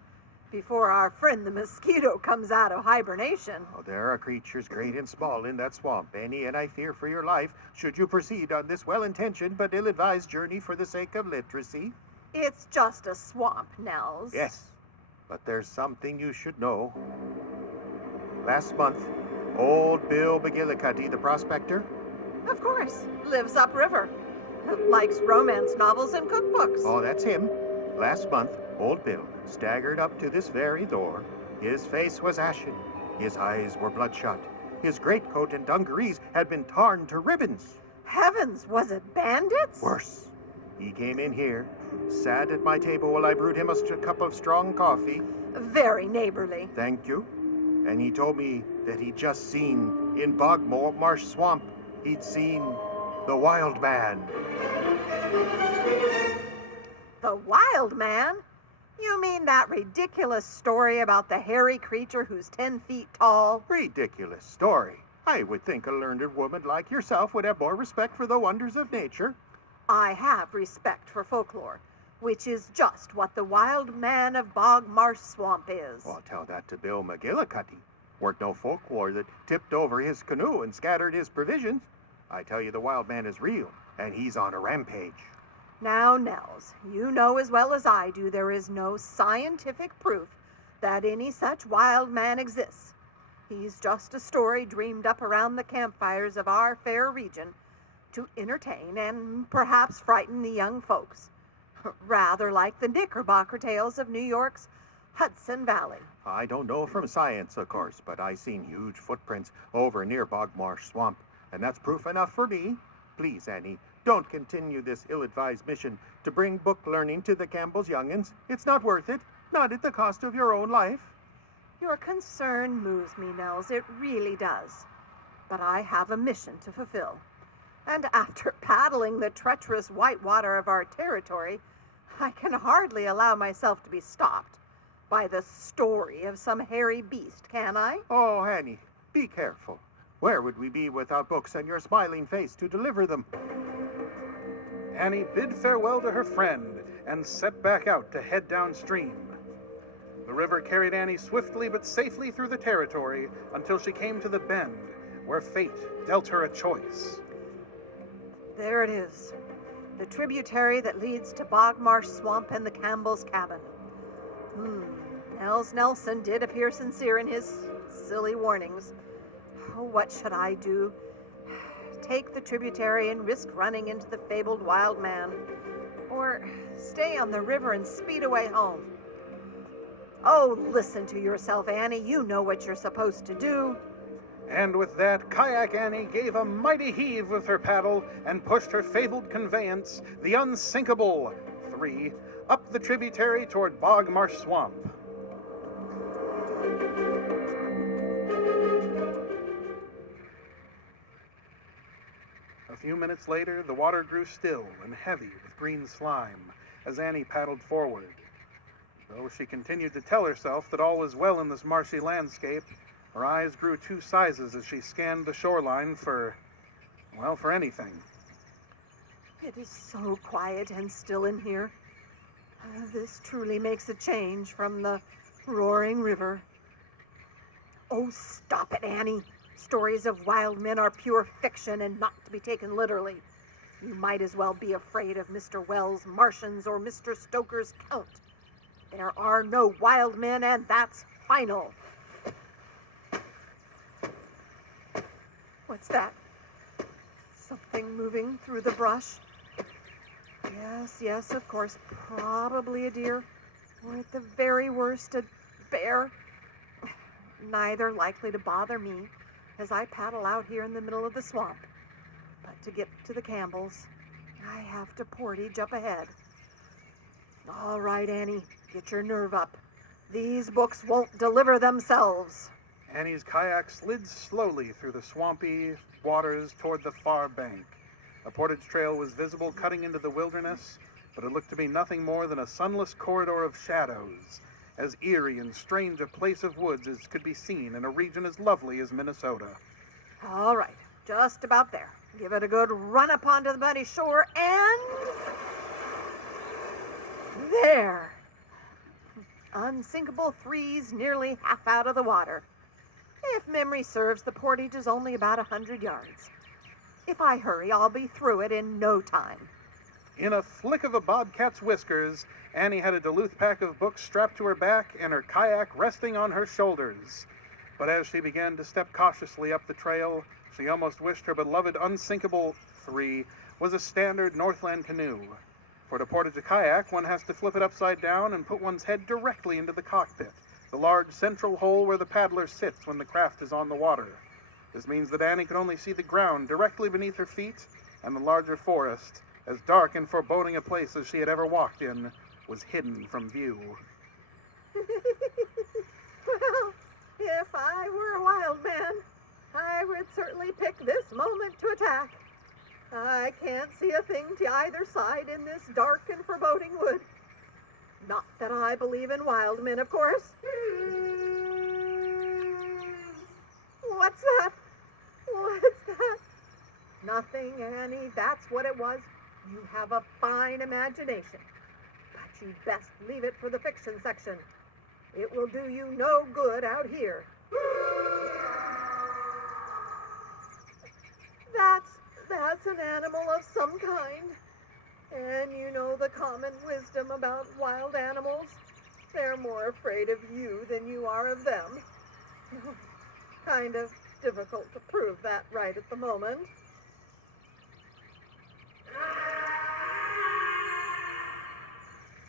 before our friend the mosquito comes out of hibernation. Oh, there are creatures great and small in that swamp, Annie, and I fear for your life should you proceed on this well-intentioned but ill-advised journey for the sake of literacy. It's just a swamp, Nels. Yes, but there's something you should know. Last month, old Bill McGillicuddy, the prospector. Of course, lives upriver. Likes romance novels and cookbooks. Oh, that's him. Last month, old Bill staggered up to this very door. His face was ashen. His eyes were bloodshot. His greatcoat and dungarees had been torn to ribbons. Heavens, was it bandits? Worse. He came in here, sat at my table while I brewed him a cup of strong coffee. Very neighborly. Thank you. And he told me that he'd just seen in Bog Marsh Swamp, he'd seen the Wild Man. The Wild Man? You mean that ridiculous story about the hairy creature who's 10 feet tall? Ridiculous story. I would think a learned woman like yourself would have more respect for the wonders of nature. I have respect for folklore, which is just what the Wild Man of Bog Marsh Swamp is. I'll tell that to Bill McGillicuddy. Weren't no folklore that tipped over his canoe and scattered his provisions. I tell you, the Wild Man is real, and he's on a rampage. Now, Nels, you know as well as I do there is no scientific proof that any such wild man exists. He's just a story dreamed up around the campfires of our fair region to entertain and perhaps frighten the young folks. Rather like the Knickerbocker tales of New York's Hudson Valley. I don't know from science, of course, but I seen huge footprints over near Bog Marsh Swamp, and that's proof enough for me. Please, Annie, don't continue this ill-advised mission to bring book learning to the Campbell's young'uns. It's not worth it, not at the cost of your own life. Your concern moves me, Nels. It really does. But I have a mission to fulfill. And after paddling the treacherous white water of our territory, I can hardly allow myself to be stopped by the story of some hairy beast, can I? Oh, Annie, be careful. Where would we be without books and your smiling face to deliver them? Annie bid farewell to her friend and set back out to head downstream. The river carried Annie swiftly but safely through the territory until she came to the bend, where fate dealt her a choice. There it is. The tributary that leads to Bog Marsh Swamp and the Campbell's cabin. Nels Nelson did appear sincere in his silly warnings. Oh, what should I do? Take the tributary and risk running into the fabled wild man? Or stay on the river and speed away home? Oh, listen to yourself, Annie. You know what you're supposed to do. And with that, Kayak Annie gave a mighty heave with her paddle and pushed her fabled conveyance, the unsinkable 3, up the tributary toward Bog Marsh Swamp. A few minutes later, the water grew still and heavy with green slime as Annie paddled forward. Though she continued to tell herself that all was well in this marshy landscape, her eyes grew 2 sizes as she scanned the shoreline for anything. It is so quiet and still in here. This truly makes a change from the roaring river. Oh, stop it, Annie. Stories of wild men are pure fiction and not to be taken literally. You might as well be afraid of Mr. Wells' Martians or Mr. Stoker's Count. There are no wild men, and that's final. What's that? Something moving through the brush? Yes, of course. Probably a deer. Or at the very worst, a bear. Neither likely to bother me, as I paddle out here in the middle of the swamp. But to get to the Campbells, I have to portage up ahead. All right, Annie, get your nerve up. These books won't deliver themselves. Annie's kayak slid slowly through the swampy waters toward the far bank. A portage trail was visible cutting into the wilderness, but it looked to be nothing more than a sunless corridor of shadows, as eerie and strange a place of woods as could be seen in a region as lovely as Minnesota. All right, just about there. Give it a good run up onto the muddy shore, and... there! Unsinkable 3's nearly half out of the water. If memory serves, the portage is only about 100 yards. If I hurry, I'll be through it in no time. In a flick of a bobcat's whiskers, Annie had a Duluth pack of books strapped to her back and her kayak resting on her shoulders. But as she began to step cautiously up the trail, she almost wished her beloved unsinkable 3 was a standard Northland canoe. For to portage a kayak, one has to flip it upside down and put one's head directly into the cockpit, the large central hole where the paddler sits when the craft is on the water. This means that Annie could only see the ground directly beneath her feet, and the larger forest, as dark and foreboding a place as she had ever walked in, was hidden from view. Well, if I were a wild man, I would certainly pick this moment to attack. I can't see a thing to either side in this dark and foreboding wood. Not that I believe in wild men, of course. What's that? What's that? Nothing, Annie. That's what it was. You have a fine imagination. But you'd best leave it for the fiction section. It will do you no good out here. That's an animal of some kind. And you know the common wisdom about wild animals. They're more afraid of you than you are of them. Kind of difficult to prove that right at the moment.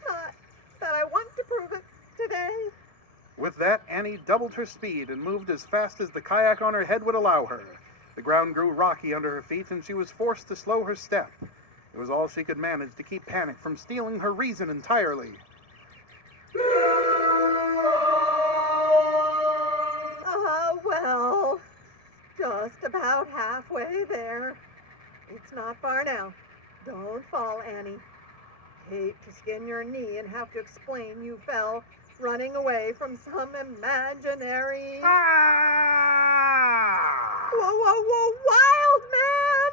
Not that I want to prove it today. With that, Annie doubled her speed and moved as fast as the kayak on her head would allow her. The ground grew rocky under her feet, and she was forced to slow her step. It was all she could manage to keep panic from stealing her reason entirely. Well, just about halfway there. It's not far now. Don't fall, Annie. Hate to skin your knee and have to explain you fell running away from some imaginary... Whoa, wild man!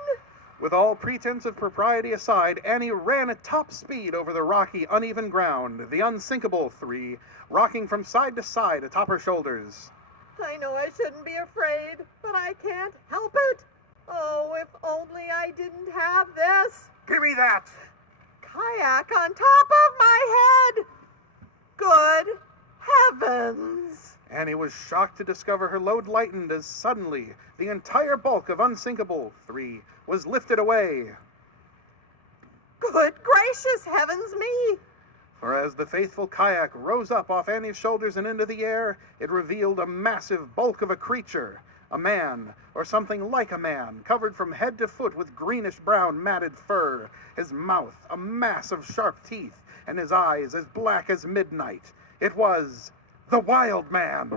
With all pretense of propriety aside, Annie ran at top speed over the rocky, uneven ground, the unsinkable 3, rocking from side to side atop her shoulders. I know I shouldn't be afraid, but I can't help it. Oh, if only I didn't have this. Give me that! Kayak on top of my head! Good heavens! Annie was shocked to discover her load lightened as suddenly the entire bulk of unsinkable 3 was lifted away. Good gracious heavens me! For as the faithful kayak rose up off Annie's shoulders and into the air, it revealed a massive bulk of a creature, a man, or something like a man, covered from head to foot with greenish-brown matted fur, his mouth a mass of sharp teeth, and his eyes as black as midnight. It was the Wild Man.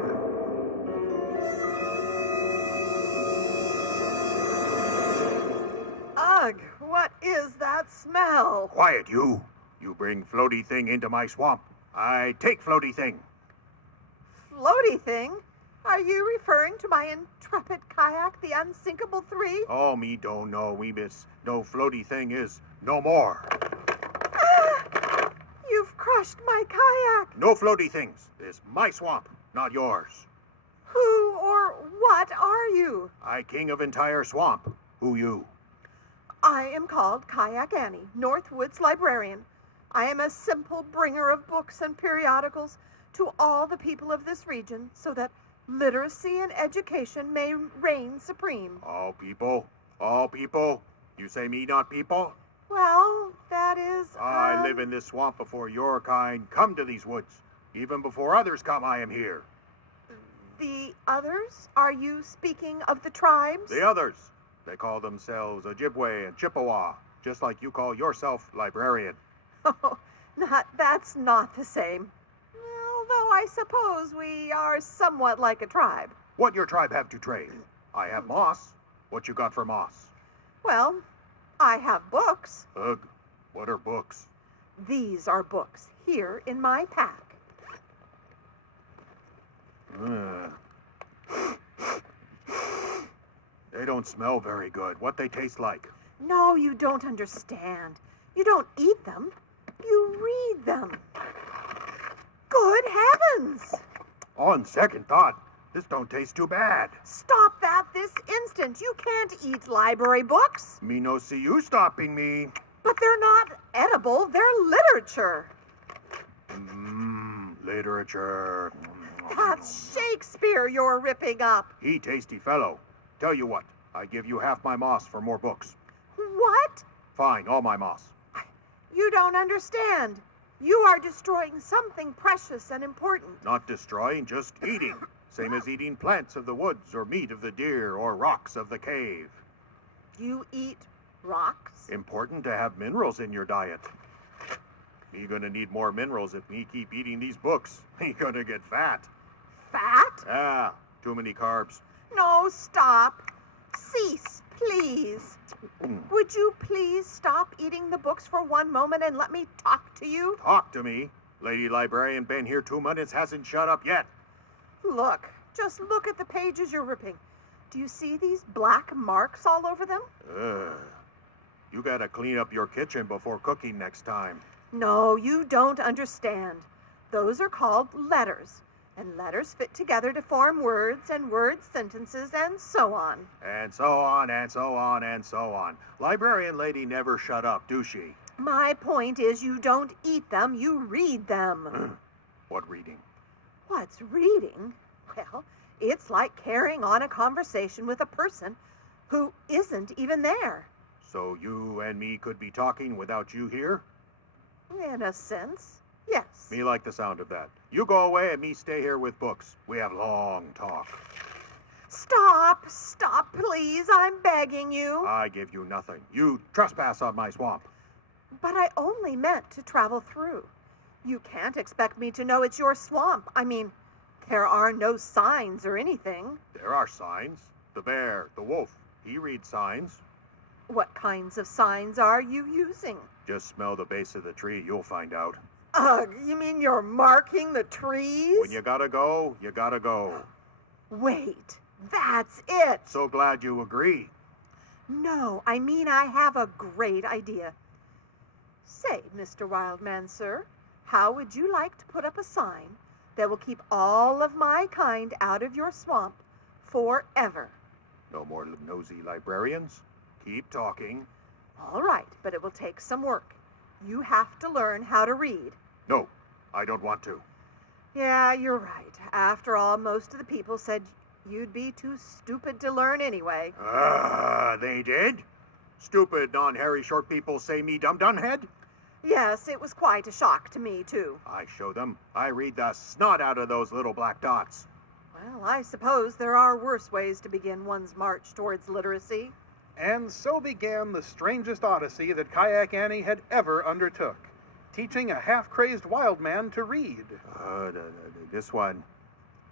Ugh, what is that smell? Quiet, you. You bring Floaty Thing into my swamp. I take Floaty Thing. Floaty thing? Are you referring to my intrepid kayak, the unsinkable 3? Oh, me don't know, we miss. No Floaty Thing is no more. You've crushed my kayak. No Floaty Things. This my swamp, not yours. Who or what are you? I king of entire swamp. Who you? I am called Kayak Annie, Northwood's librarian. I am a simple bringer of books and periodicals to all the people of this region so that literacy and education may reign supreme. All people? All people? You say me not people? Well, that is... I live in this swamp before your kind come to these woods. Even before others come, I am here. The others? Are you speaking of the tribes? The others. They call themselves Ojibwe and Chippewa, just like you call yourself librarian. Oh, that's not the same. Although I suppose we are somewhat like a tribe. What your tribe have to trade? I have moss. What you got for moss? Well, I have books. Ugh, what are books? These are books here in my pack. They don't smell very good. What they taste like? No, you don't understand. You don't eat them. You read them. Good heavens! On second thought, this don't taste too bad. Stop that this instant. You can't eat library books. Me no see you stopping me. But they're not edible. They're literature. Literature. That's Shakespeare you're ripping up. He tasty fellow. Tell you what, I give you half my moss for more books. What? Fine, all my moss. You don't understand. You are destroying something precious and important. Not destroying, just eating. Same as eating plants of the woods, or meat of the deer, or rocks of the cave. You eat rocks? Important to have minerals in your diet. Me gonna need more minerals if me keep eating these books. Me gonna get fat. Fat? Ah, too many carbs. No, stop. Cease, please. Would you please stop eating the books for one moment and let me talk to you? Talk to me. Lady Librarian been here 2 minutes, hasn't shut up yet. Look, just look at the pages you're ripping. Do you see these black marks all over them? You gotta clean up your kitchen before cooking next time. No, you don't understand. Those are called letters. And letters fit together to form words, and words sentences, and so on. And so on, and so on, and so on. Librarian lady never shut up, do she? My point is you don't eat them, you read them. What reading? What's reading? Well, it's like carrying on a conversation with a person who isn't even there. So you and me could be talking without you here? In a sense, yes. Me like the sound of that. You go away and me stay here with books. We have long talk. Stop, please. I'm begging you. I give you nothing. You trespass on my swamp. But I only meant to travel through. You can't expect me to know it's your swamp. I mean, there are no signs or anything. There are signs. The bear, the wolf, he reads signs. What kinds of signs are you using? Just smell the base of the tree, you'll find out. Ugh, you mean you're marking the trees? When you gotta go, you gotta go. Wait, that's it. So glad you agree. No, I mean I have a great idea. Say, Mr. Wildman, sir, how would you like to put up a sign that will keep all of my kind out of your swamp forever? No more nosy librarians. Keep talking. All right, but it will take some work. You have to learn how to read. No, I don't want to. Yeah, you're right. After all, most of the people said you'd be too stupid to learn anyway. They did? Stupid, non-hairy short people say me dum-dum-head? Yes, it was quite a shock to me, too. I show them. I read the snot out of those little black dots. Well, I suppose there are worse ways to begin one's march towards literacy. And so began the strangest odyssey that Kayak Annie had ever undertook, teaching a half-crazed wild man to read. This one,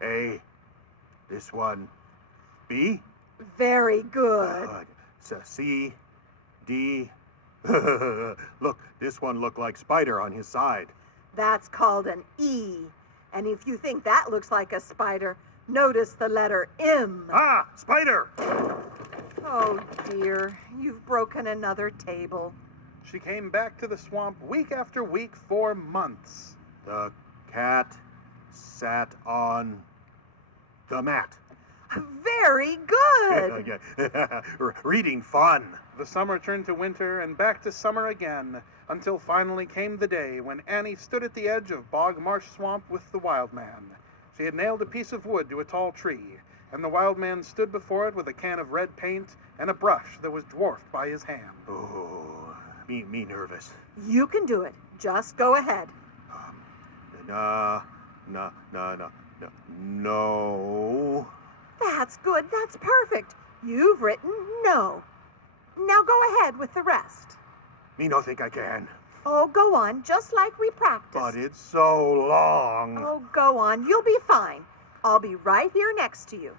A. This one, B. Very good. C, D. Look, this one looked like spider on his side. That's called an E. And if you think that looks like a spider, notice the letter M. Ah, spider! Oh, dear. You've broken another table. She came back to the swamp week after week for months. The cat sat on the mat. Very good. Reading fun. The summer turned to winter and back to summer again, until finally came the day when Annie stood at the edge of Bog Marsh Swamp with the wild man. She had nailed a piece of wood to a tall tree, and the wild man stood before it with a can of red paint and a brush that was dwarfed by his hand. Oh, me nervous. You can do it. Just go ahead. No. That's good. That's perfect. You've written no. Now go ahead with the rest. Me no think I can. Oh, go on, just like we practiced. But it's so long. Oh, go on. You'll be fine. I'll be right here next to you.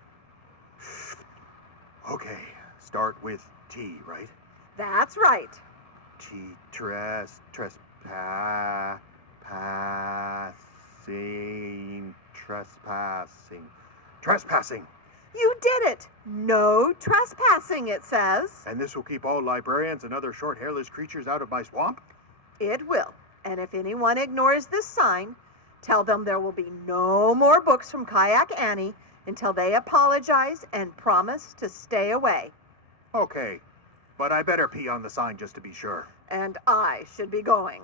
Okay, start with T, right? That's right. Trespassing. You did it. No trespassing, it says. And this will keep all librarians and other short hairless creatures out of my swamp? It will. And if anyone ignores this sign, tell them there will be no more books from Kayak Annie until they apologize and promise to stay away. Okay, but I better pee on the sign just to be sure. And I should be going.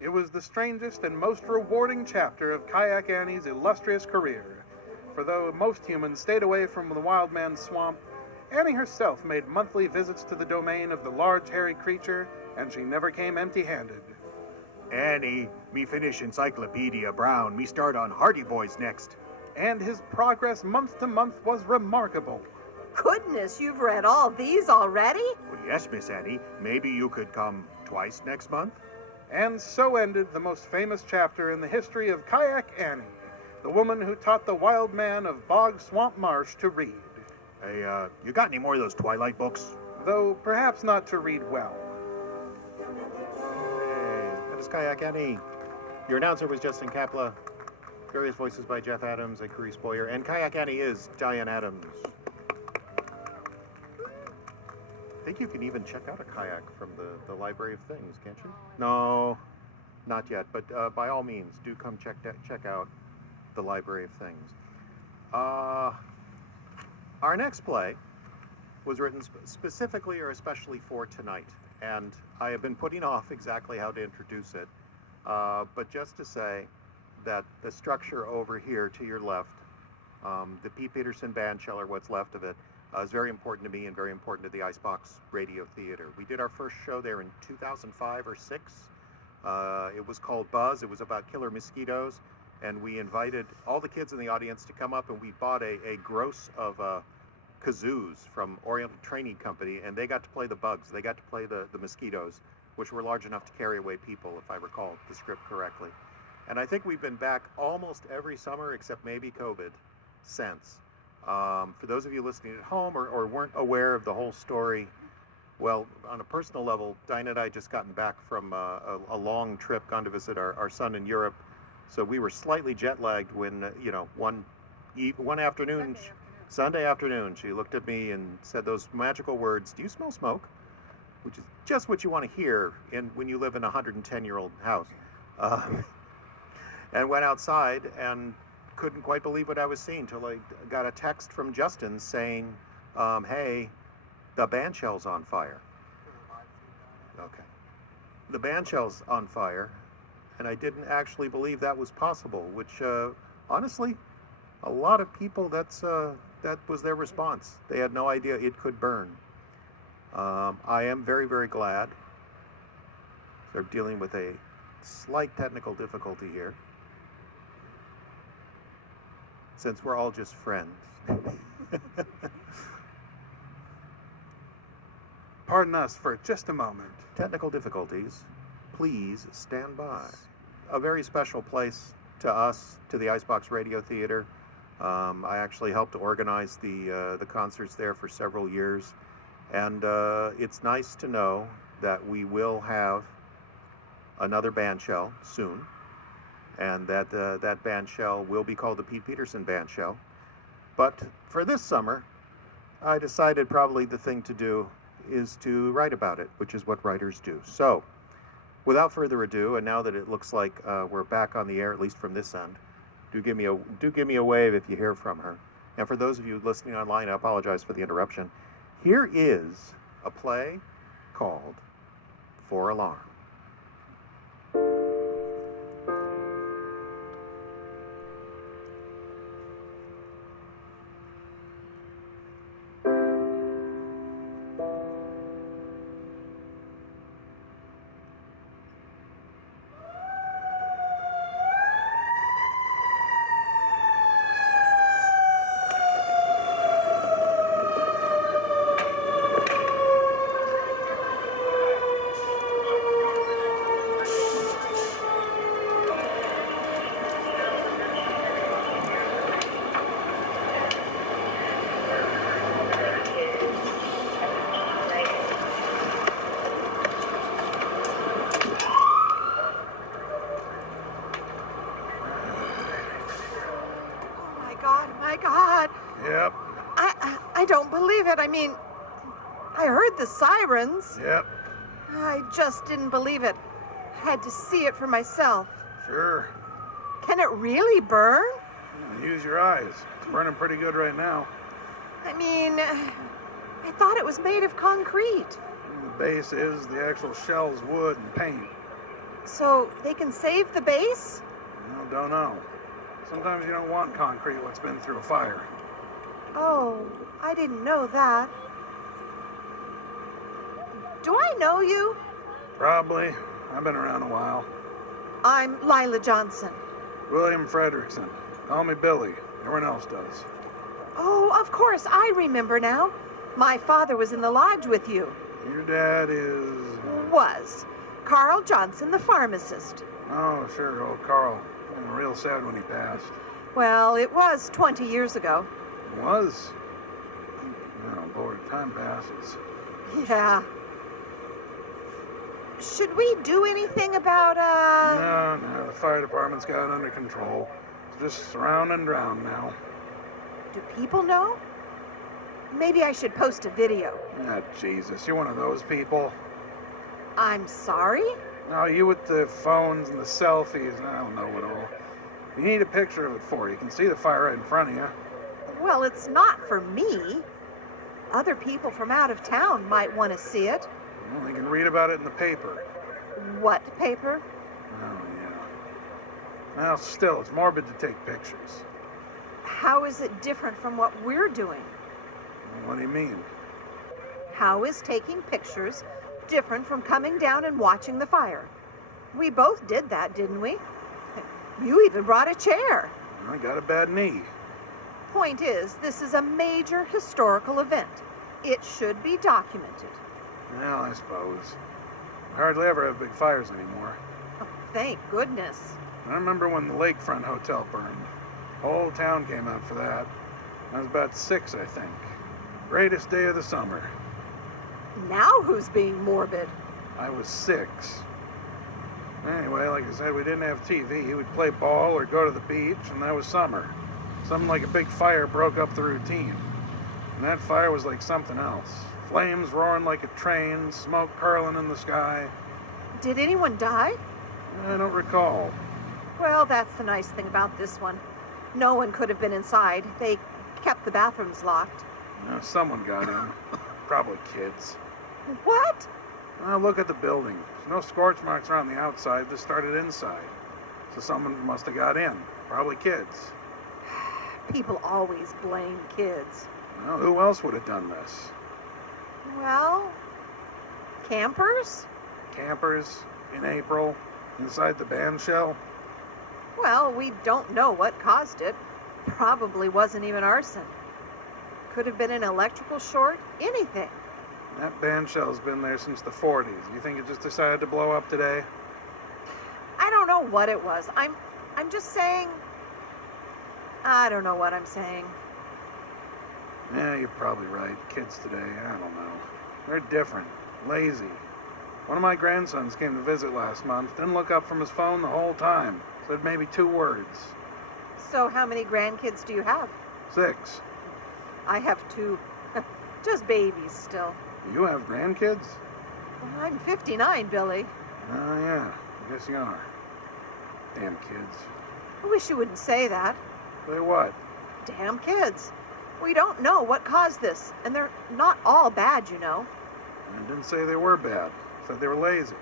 It was the strangest and most rewarding chapter of Kayak Annie's illustrious career. For though most humans stayed away from the wild man's swamp, Annie herself made monthly visits to the domain of the large hairy creature, and she never came empty-handed. Annie, me finish Encyclopedia Brown, me start on Hardy Boys next. And his progress month to month was remarkable. Goodness, you've read all these already? Well, yes, Miss Annie, maybe you could come twice next month? And so ended the most famous chapter in the history of Kayak Annie, the woman who taught the wild man of Bog Swamp Marsh to read. Hey, you got any more of those Twilight books? Though perhaps not to read well. Hey, that is Kayak Annie. Your announcer was Justin Kapla. Various voices by Jeff Adams and Carice Boyer. And Kayak Annie is Diane Adams. I think you can even check out a kayak from the Library of Things, can't you? No, not yet. But by all means, do come check out the Library of Things. Our next play was written specifically or especially for tonight, and I have been putting off exactly how to introduce it. But just to say that the structure over here to your left, the Pete Peterson band shell, or what's left of it, is very important to me and very important to the Icebox Radio Theater. We did our first show there in 2005 or 6. It was called Buzz. It was about killer mosquitoes, and we invited all the kids in the audience to come up, and we bought a gross of kazoos from Oriental Training Company, and they got to play the bugs. They got to play the mosquitoes, which were large enough to carry away people, if I recall the script correctly. And I think we've been back almost every summer, except maybe COVID, since. For those of you listening at home or weren't aware of the whole story, well, on a personal level, Dinah and I just gotten back from a long trip, gone to visit our son in Europe. So we were slightly jet lagged when, one afternoon, Sunday afternoon, she looked at me and said those magical words, "Do you smell smoke?" Which is just what you want to hear when you live in a 110-year-old house. And went outside and couldn't quite believe what I was seeing till I got a text from Justin saying, hey, the band shell's on fire. Okay. The band shell's on fire, and I didn't actually believe that was possible, which, honestly, a lot of people, that was their response. They had no idea it could burn. I am very, very glad they're dealing with a slight technical difficulty here, since we're all just friends. Pardon us for just a moment. Technical difficulties, please stand by. A very special place to us, to the Icebox Radio Theater. I actually helped to organize the concerts there for several years, and it's nice to know that we will have another band shell soon, and that that band shell will be called the Pete Peterson band shell. But for this summer, I decided probably the thing to do is to write about it, which is what writers do. So, without further ado, and now that it looks like we're back on the air, at least from this end, do give me a wave if you hear from her. And for those of you listening online, I apologize for the interruption. Here is a play called For Alarm. believe it. I mean, I heard the sirens. Yep, I just didn't believe it. Had to see it for myself. sure. Can it really burn? Use your eyes. It's burning pretty good right now. I mean, I thought it was made of concrete. The base is, the actual shell's wood and paint. So they can save the base? I don't know. Sometimes you don't want concrete that's been through a fire. Oh, I didn't know that. Do I know you? Probably. I've been around a while. I'm Lila Johnson. William Frederickson. Call me Billy. Everyone else does. Oh, of course, I remember now. My father was in the lodge with you. Your dad is... Was. Carl Johnson, the pharmacist. Oh, sure, old Carl. I'm real sad when he passed. Well, it was 20 years ago. Was? Oh, Lord, time passes. Yeah. Should we do anything about, No, the fire department's got it under control. It's just surround and drown now. Do people know? Maybe I should post a video. Ah, Jesus, you're one of those people. I'm sorry? No, you with the phones and the selfies, I don't know what all. You need a picture of it for you. You can see the fire right in front of you. Well, it's not for me. Other people from out of town might want to see it. Well, you can read about it in the paper. What paper? Oh, yeah. Well, still, it's morbid to take pictures. How is it different from what we're doing? What do you mean? How is taking pictures different from coming down and watching the fire? We both did that, didn't we? You even brought a chair. I got a bad knee. Point is, this is a major historical event. It should be documented. Well, I suppose. I hardly ever have big fires anymore. Oh, thank goodness. I remember when the Lakefront Hotel burned. The whole town came out for that. I was about 6, I think. Greatest day of the summer. Now who's being morbid? I was 6. Anyway, like I said, we didn't have TV. We'd play ball or go to the beach, and that was summer. Something like a big fire broke up the routine. And that fire was like something else. Flames roaring like a train, smoke curling in the sky. Did anyone die? I don't recall. Well, that's the nice thing about this one. No one could have been inside. They kept the bathrooms locked. Someone got in. Probably kids. What? Well, look at the building. There's no scorch marks around the outside. This started inside. So someone must have got in. Probably kids. People always blame kids. Well, who else would have done this? Well, campers? Campers in April inside the band shell? Well, we don't know what caused it. Probably wasn't even arson. Could have been an electrical short, anything. That band shell's been there since the 40s. You think it just decided to blow up today? I don't know what it was. I'm just saying. I don't know what I'm saying. Yeah, you're probably right. Kids today, I don't know. They're different. Lazy. One of my grandsons came to visit last month. Didn't look up from his phone the whole time. Said maybe 2 words. So how many grandkids do you have? 6. I have 2. Just babies still. You have grandkids? I'm 59, Billy. Oh, yeah. I guess you are. Damn kids. I wish you wouldn't say that. Say what? Damn kids. We don't know what caused this, and they're not all bad, you know. I didn't say they were bad. Said they were lazy.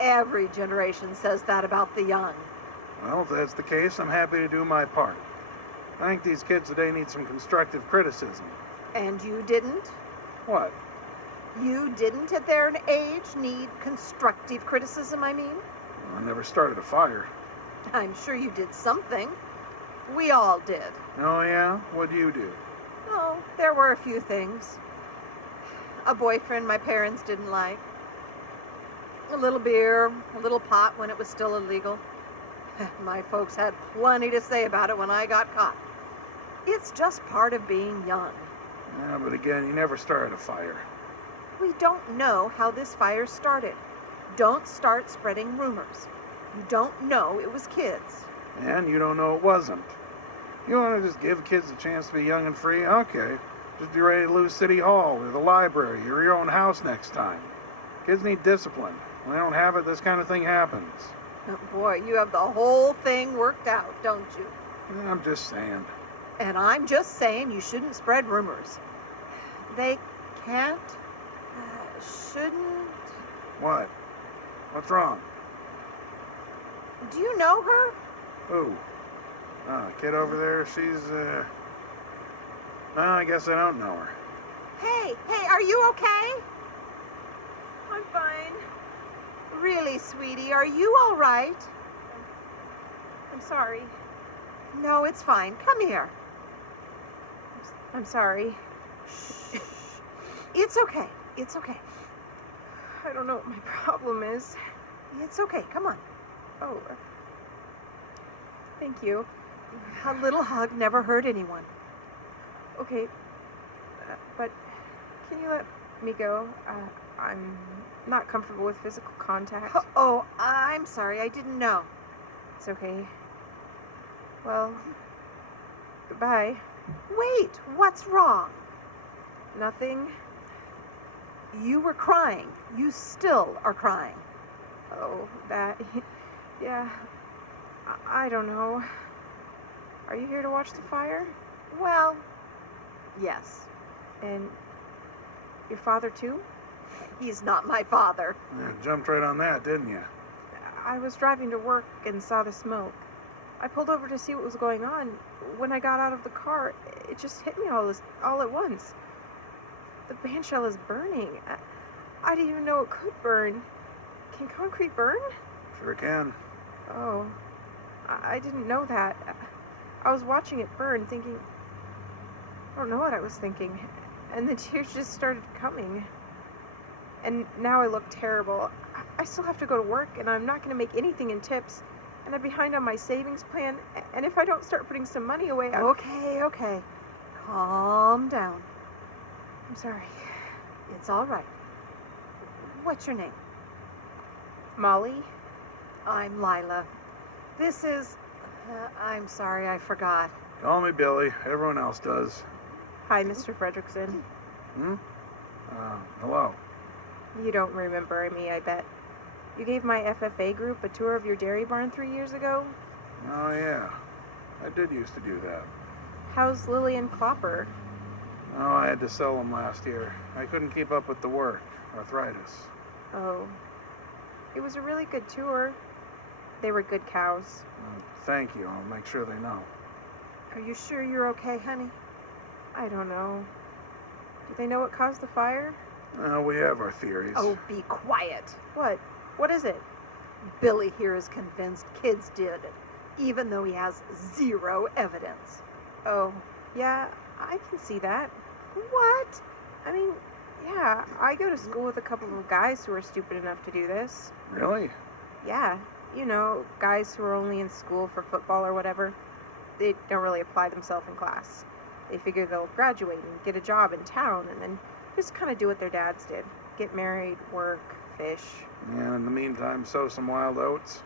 Every generation says that about the young. Well, if that's the case, I'm happy to do my part. I think these kids today need some constructive criticism. And you didn't? What? You didn't, at their age, need constructive criticism, I mean? I never started a fire. I'm sure you did something. We all did. Oh, yeah? What'd you do? Oh, there were a few things. A boyfriend my parents didn't like. A little beer, a little pot when it was still illegal. My folks had plenty to say about it when I got caught. It's just part of being young. Yeah, but again, you never started a fire. We don't know how this fire started. Don't start spreading rumors. You don't know it was kids. And you don't know it wasn't. You want to just give kids a chance to be young and free? Okay. Just be ready to lose City Hall or the library or your own house next time. Kids need discipline. When they don't have it, this kind of thing happens. Oh, boy, you have the whole thing worked out, don't you? I'm just saying. And I'm just saying you shouldn't spread rumors. They can't, shouldn't. What? What's wrong? Do you know her? Who? Oh, kid over there, she's, I guess I don't know her. Hey, are you okay? I'm fine. Really, sweetie, are you all right? I'm sorry. No, it's fine. Come here. I'm sorry. Shh. It's okay. It's okay. I don't know what my problem is. It's okay. Come on. Oh. Thank you. A little hug never hurt anyone. Okay. But can you let me go? I'm not comfortable with physical contact. Oh, I'm sorry. I didn't know. It's okay. Well, goodbye. Wait, what's wrong? Nothing. You were crying. You still are crying. Oh, that. Yeah. I don't know. Are you here to watch the fire? Well, yes. And your father, too? He's not my father. Yeah, jumped right on that, didn't you? I was driving to work and saw the smoke. I pulled over to see what was going on. When I got out of the car, it just hit me all at once. The bandshell is burning. I didn't even know it could burn. Can concrete burn? Sure can. Oh, I didn't know that. I was watching it burn, thinking... I don't know what I was thinking. And the tears just started coming. And now I look terrible. I still have to go to work, and I'm not going to make anything in tips. And I'm behind on my savings plan. And if I don't start putting some money away, Okay. Calm down. I'm sorry. It's all right. What's your name? Molly? I'm Lila. This is... I'm sorry, I forgot. Call me Billy. Everyone else does. Hi, Mr. Fredrickson. Hello. You don't remember me, I bet. You gave my FFA group a tour of your dairy barn 3 years ago? Oh, yeah. I did used to do that. How's Lily and Clopper? Oh, I had to sell them last year. I couldn't keep up with the work. Arthritis. Oh. It was a really good tour. They were good cows. Thank you. I'll make sure they know. Are you sure you're okay, honey? I don't know. Do they know what caused the fire? We have our theories. Oh, be quiet. What? What is it? Billy here is convinced kids did it, even though he has zero evidence. Oh, yeah, I can see that. What? I mean, yeah, I go to school with a couple of guys who are stupid enough to do this. Really? Yeah, you know, guys who are only in school for football or whatever. They don't really apply themselves in class. They figure they'll graduate and get a job in town and then just kind of do what their dads did. Get married, work, fish. Yeah, in the meantime, sow some wild oats.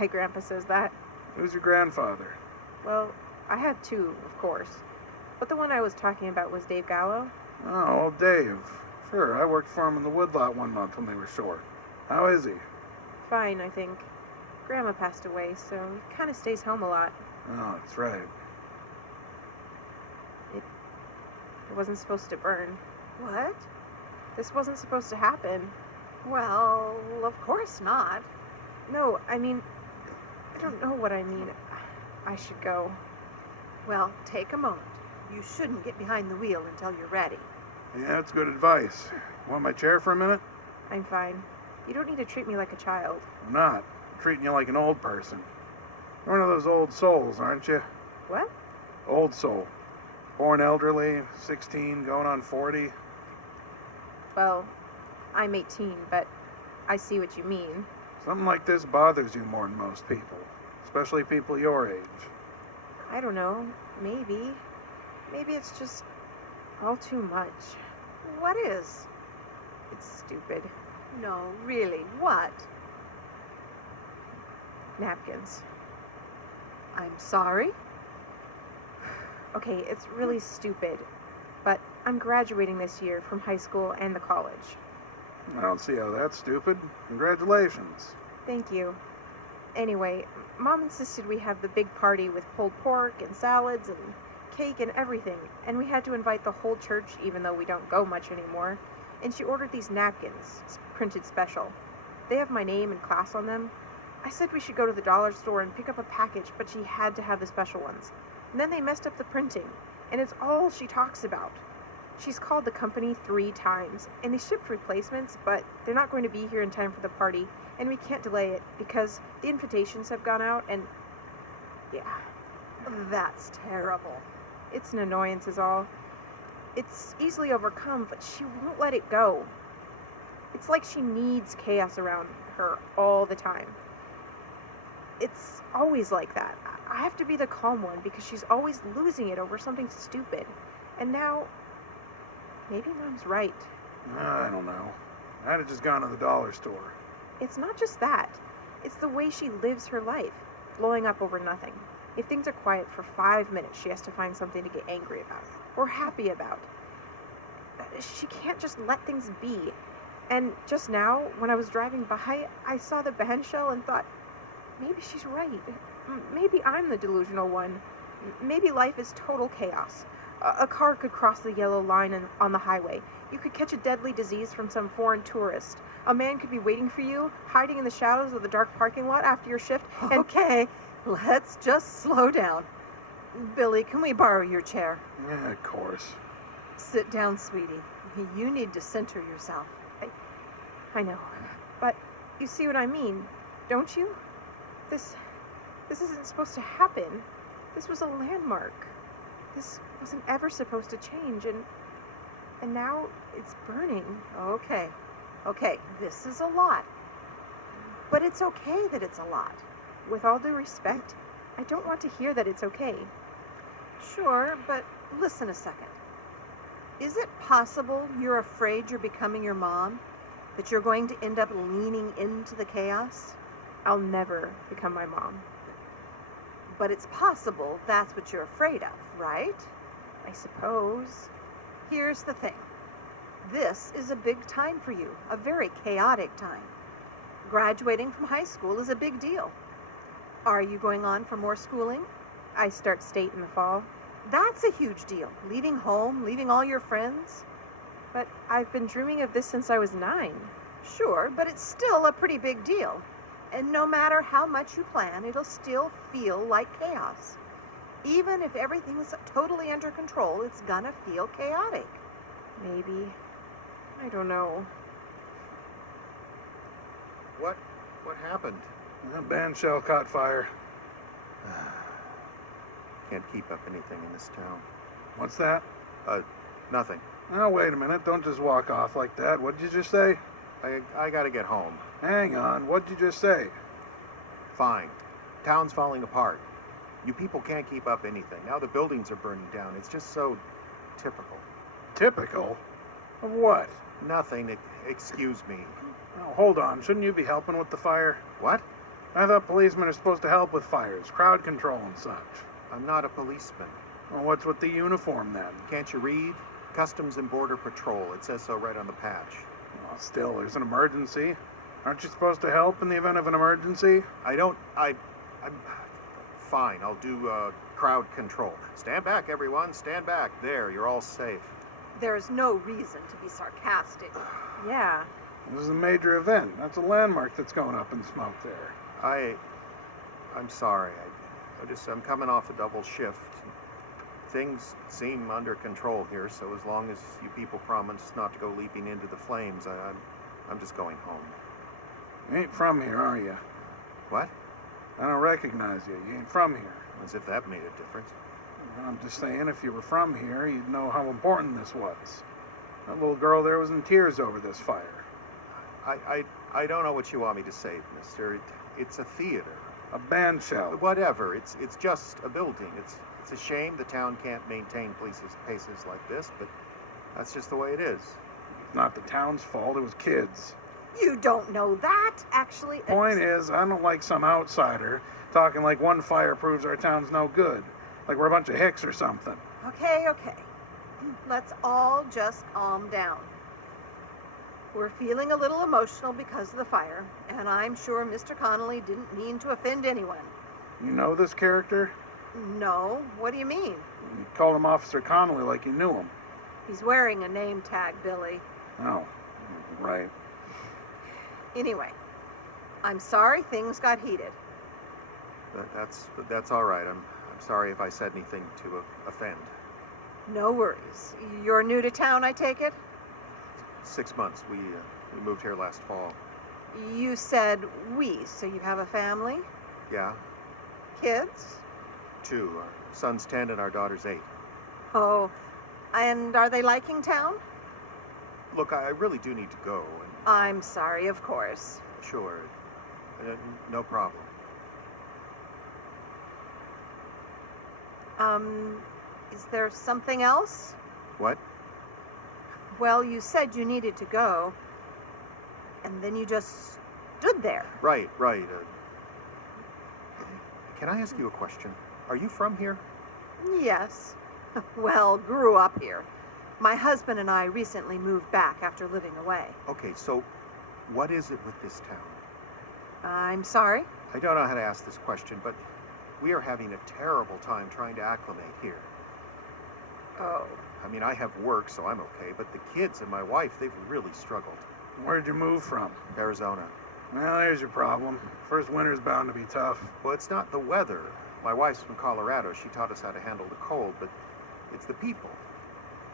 My grandpa says that. Who's your grandfather? Well, I had two, of course. But the one I was talking about was Dave Gallo. Oh, old Dave. Sure, I worked for him in the woodlot one month when they were short. How is he? Fine, I think. Grandma passed away, so he kind of stays home a lot. Oh, that's right. It wasn't supposed to burn. What? This wasn't supposed to happen. Well, of course not. No, I mean, I don't know what I mean. I should go. Well, take a moment. You shouldn't get behind the wheel until you're ready. Yeah, that's good advice. Want my chair for a minute? I'm fine. You don't need to treat me like a child. I'm not. I'm treating you like an old person. You're one of those old souls, aren't you? What? Old soul. Born elderly, 16, going on 40. Well, I'm 18, but I see what you mean. Something like this bothers you more than most people, especially people your age. I don't know. Maybe. Maybe it's just all too much. What is? It's stupid. No, really, what? Napkins. I'm sorry? Okay, it's really stupid, but I'm graduating this year from high school and the college. I don't see how that's stupid. Congratulations. Thank you. Anyway, Mom insisted we have the big party with pulled pork and salads and cake and everything, and we had to invite the whole church even though we don't go much anymore. And she ordered these napkins, printed special. They have my name and class on them. I said we should go to the dollar store and pick up a package, but she had to have the special ones. And then they messed up the printing, and it's all she talks about. She's called the company 3 times, and they shipped replacements, but they're not going to be here in time for the party, and we can't delay it because the invitations have gone out, and yeah. That's terrible. It's an annoyance is all. It's easily overcome, but she won't let it go. It's like she needs chaos around her all the time. It's always like that. I have to be the calm one because she's always losing it over something stupid. And now, maybe Mom's right. I don't know. I'd have just gone to the dollar store. It's not just that. It's the way she lives her life, blowing up over nothing. If things are quiet for 5 minutes, she has to find something to get angry about or happy about. She can't just let things be. And just now, when I was driving by, I saw the band shell and thought, maybe she's right. Maybe I'm the delusional one. Maybe life is total chaos. A car could cross the yellow line on the highway. You could catch a deadly disease from some foreign tourist. A man could be waiting for you, hiding in the shadows of the dark parking lot after your shift. And Okay, let's just slow down. Billy, can we borrow your chair? Yeah, of course. Sit down, sweetie. You need to center yourself. I know, but you see what I mean, don't you? This isn't supposed to happen. This was a landmark. This wasn't ever supposed to change, and now it's burning. Okay, this is a lot. But it's okay that it's a lot. With all due respect, I don't want to hear that it's okay. Sure, but listen a second. Is it possible you're afraid you're becoming your mom? That you're going to end up leaning into the chaos? I'll never become my mom. But it's possible that's what you're afraid of, right? I suppose. Here's the thing. This is a big time for you, a very chaotic time. Graduating from high school is a big deal. Are you going on for more schooling? I start state in the fall. That's a huge deal. Leaving home, leaving all your friends. But I've been dreaming of this since I was 9. Sure, but it's still a pretty big deal. And no matter how much you plan, it'll still feel like chaos. Even if everything's totally under control, it's gonna feel chaotic. Maybe. I don't know. What happened? The band shell caught fire. Can't keep up anything in this town. What's that? Nothing. Oh, wait a minute. Don't just walk off like that. What did you just say? I gotta get home. Hang on. What did you just say? Fine. Town's falling apart. You people can't keep up anything. Now the buildings are burning down. It's just so typical. Typical? Of what? Nothing. Excuse me. Oh, hold on. Shouldn't you be helping with the fire? What? I thought policemen are supposed to help with fires, crowd control and such. I'm not a policeman. Well, what's with the uniform then? Can't you read? Customs and Border Patrol. It says so right on the patch. Well, still, there's an emergency. Aren't you supposed to help in the event of an emergency? I'm fine. I'll do crowd control. Stand back, everyone. Stand back. There, you're all safe. There's no reason to be sarcastic. Yeah. This is a major event. That's a landmark that's going up in smoke there. I'm sorry. I'm coming off a double shift. Things seem under control here, so as long as you people promise not to go leaping into the flames, I'm just going home. You ain't from here, are you? What? I don't recognize you. You ain't from here. As if that made a difference. I'm just saying, if you were from here, you'd know how important this was. That little girl there was in tears over this fire. I don't know what you want me to say, mister. It's a theater. A band shell. Whatever. It's just a building. It's a shame the town can't maintain places like this, but that's just the way it is. It's not the town's fault. It was kids. You don't know that, actually. Point is, I don't like some outsider talking like one fire proves our town's no good. Like we're a bunch of hicks or something. Okay. let's all just calm down. We're feeling a little emotional because of the fire, and I'm sure Mr. Connolly didn't mean to offend anyone. You know this character? No, what do you mean? You called him Officer Connolly like you knew him. He's wearing a name tag, Billy. Oh, right. Anyway, I'm sorry things got heated. That's all right. I'm sorry if I said anything to offend. No worries. You're new to town, I take it? 6 months. We moved here last fall. You said we, so you have a family? Yeah, Kids? 2. Our son's 10 and our daughter's 8. Oh, and are they liking town? Look, I really do need to go. And I'm sorry, of course. sure, no problem. Is there something else? What? Well, you said you needed to go, and then you just stood there. Right. Can I ask you a question? Are you from here? Yes. Well, grew up here. My husband and I recently moved back after living away. Okay, so what is it with this town? I'm sorry? I don't know how to ask this question, but we are having a terrible time trying to acclimate here. Oh. I mean, I have work, so I'm okay, but the kids and my wife, they've really struggled. Where'd you move from? Arizona. Well, there's your problem. First winter's bound to be tough. Well, it's not the weather. My wife's from Colorado. She taught us how to handle the cold, but it's the people.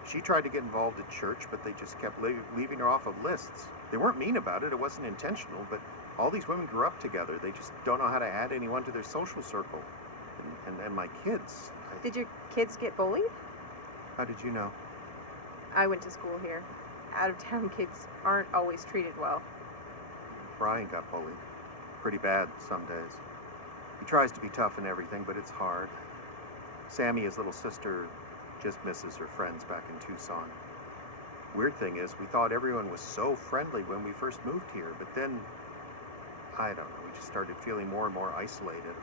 She tried to get involved at church, but they just kept leaving her off of lists. They weren't mean about it. It wasn't intentional, but all these women grew up together. They just don't know how to add anyone to their social circle. And my kids. Did your kids get bullied? How did you know? I went to school here. Out-of-town kids aren't always treated well. Brian got bullied. Pretty bad some days. He tries to be tough and everything, but it's hard. Sammy, his little sister, just misses her friends back in Tucson. Weird thing is, we thought everyone was so friendly when we first moved here, but then, I don't know, we just started feeling more and more isolated.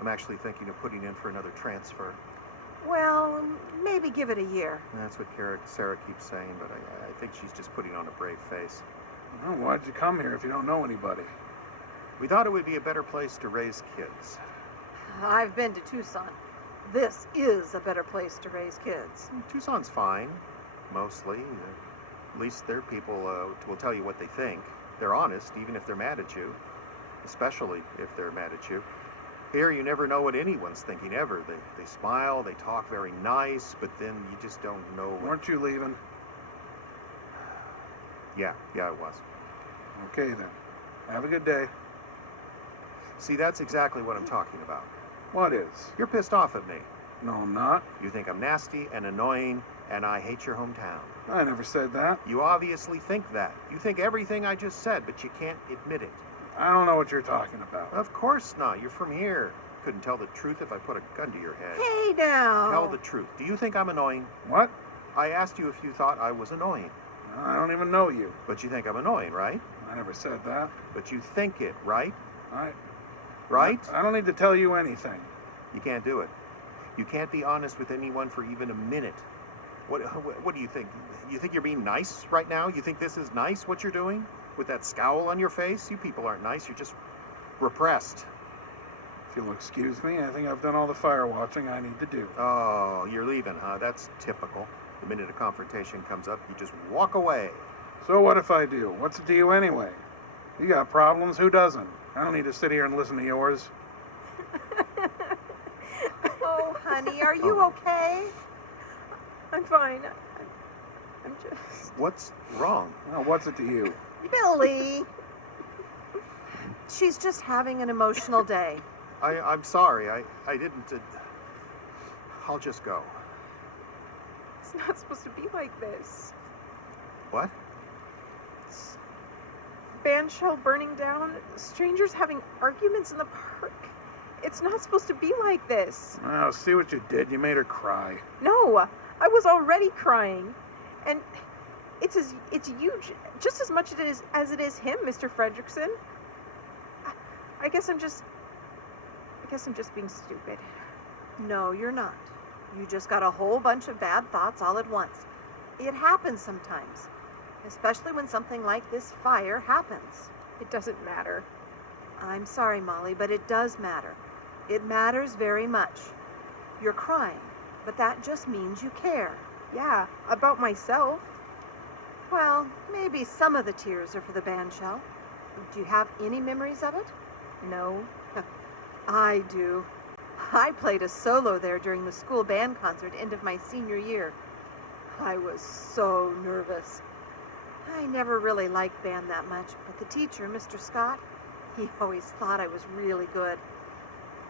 I'm actually thinking of putting in for another transfer. Well, maybe give it a year. That's what Sarah keeps saying, but I think she's just putting on a brave face. Well, why'd you come here if you don't know anybody? We thought it would be a better place to raise kids. I've been to Tucson. This is a better place to raise kids. Tucson's fine, mostly. At least their people will tell you what they think. They're honest, even if they're mad at you. Especially if they're mad at you. Here, you never know what anyone's thinking, ever. They smile, they talk very nice, but then you just don't know. Weren't you leaving? Yeah, I was. Okay, then. Have a good day. See, that's exactly what I'm talking about. What is? You're pissed off at me. No, I'm not. You think I'm nasty and annoying, and I hate your hometown. I never said that. You obviously think that. You think everything I just said, but you can't admit it. I don't know what you're talking about. Of course not. You're from here. Couldn't tell the truth if I put a gun to your head. Hey now. Tell the truth. Do you think I'm annoying? What? I asked you if you thought I was annoying. I don't even know you. But you think I'm annoying, right? I never said that. But you think it, right? Right? I don't need to tell you anything. You can't do it. You can't be honest with anyone for even a minute. What do you think? You think you're being nice right now? You think this is nice, what you're doing? With that scowl on your face? You people aren't nice. You're just repressed. If you'll excuse me, I think I've done all the fire watching I need to do. Oh, you're leaving, huh? That's typical. The minute a confrontation comes up, you just walk away. So what if I do? What's it to you anyway? You got problems, who doesn't? I don't need to sit here and listen to yours. Oh, honey, are you okay? I'm fine. I'm just... What's wrong? Well, what's it to you? Billy. She's just having an emotional day. I'm sorry. I didn't... I'll just go. It's not supposed to be like this. What? Band shell burning down, strangers having arguments in the park. It's not supposed to be like this. Well, see what you did. You made her cry. No, I was already crying. And it's you just as much as it is him, Mr. Fredrickson. I guess I'm just being stupid. No, you're not. You just got a whole bunch of bad thoughts all at once. It happens sometimes, especially when something like this fire happens. It doesn't matter. I'm sorry, Molly, but it does matter. It matters very much. You're crying, but that just means you care. Yeah, about myself. Well, maybe some of the tears are for the band shell. Do you have any memories of it? No. I do. I played a solo there during the school band concert end of my senior year. I was so nervous. I never really liked band that much, but the teacher, Mr. Scott, he always thought I was really good.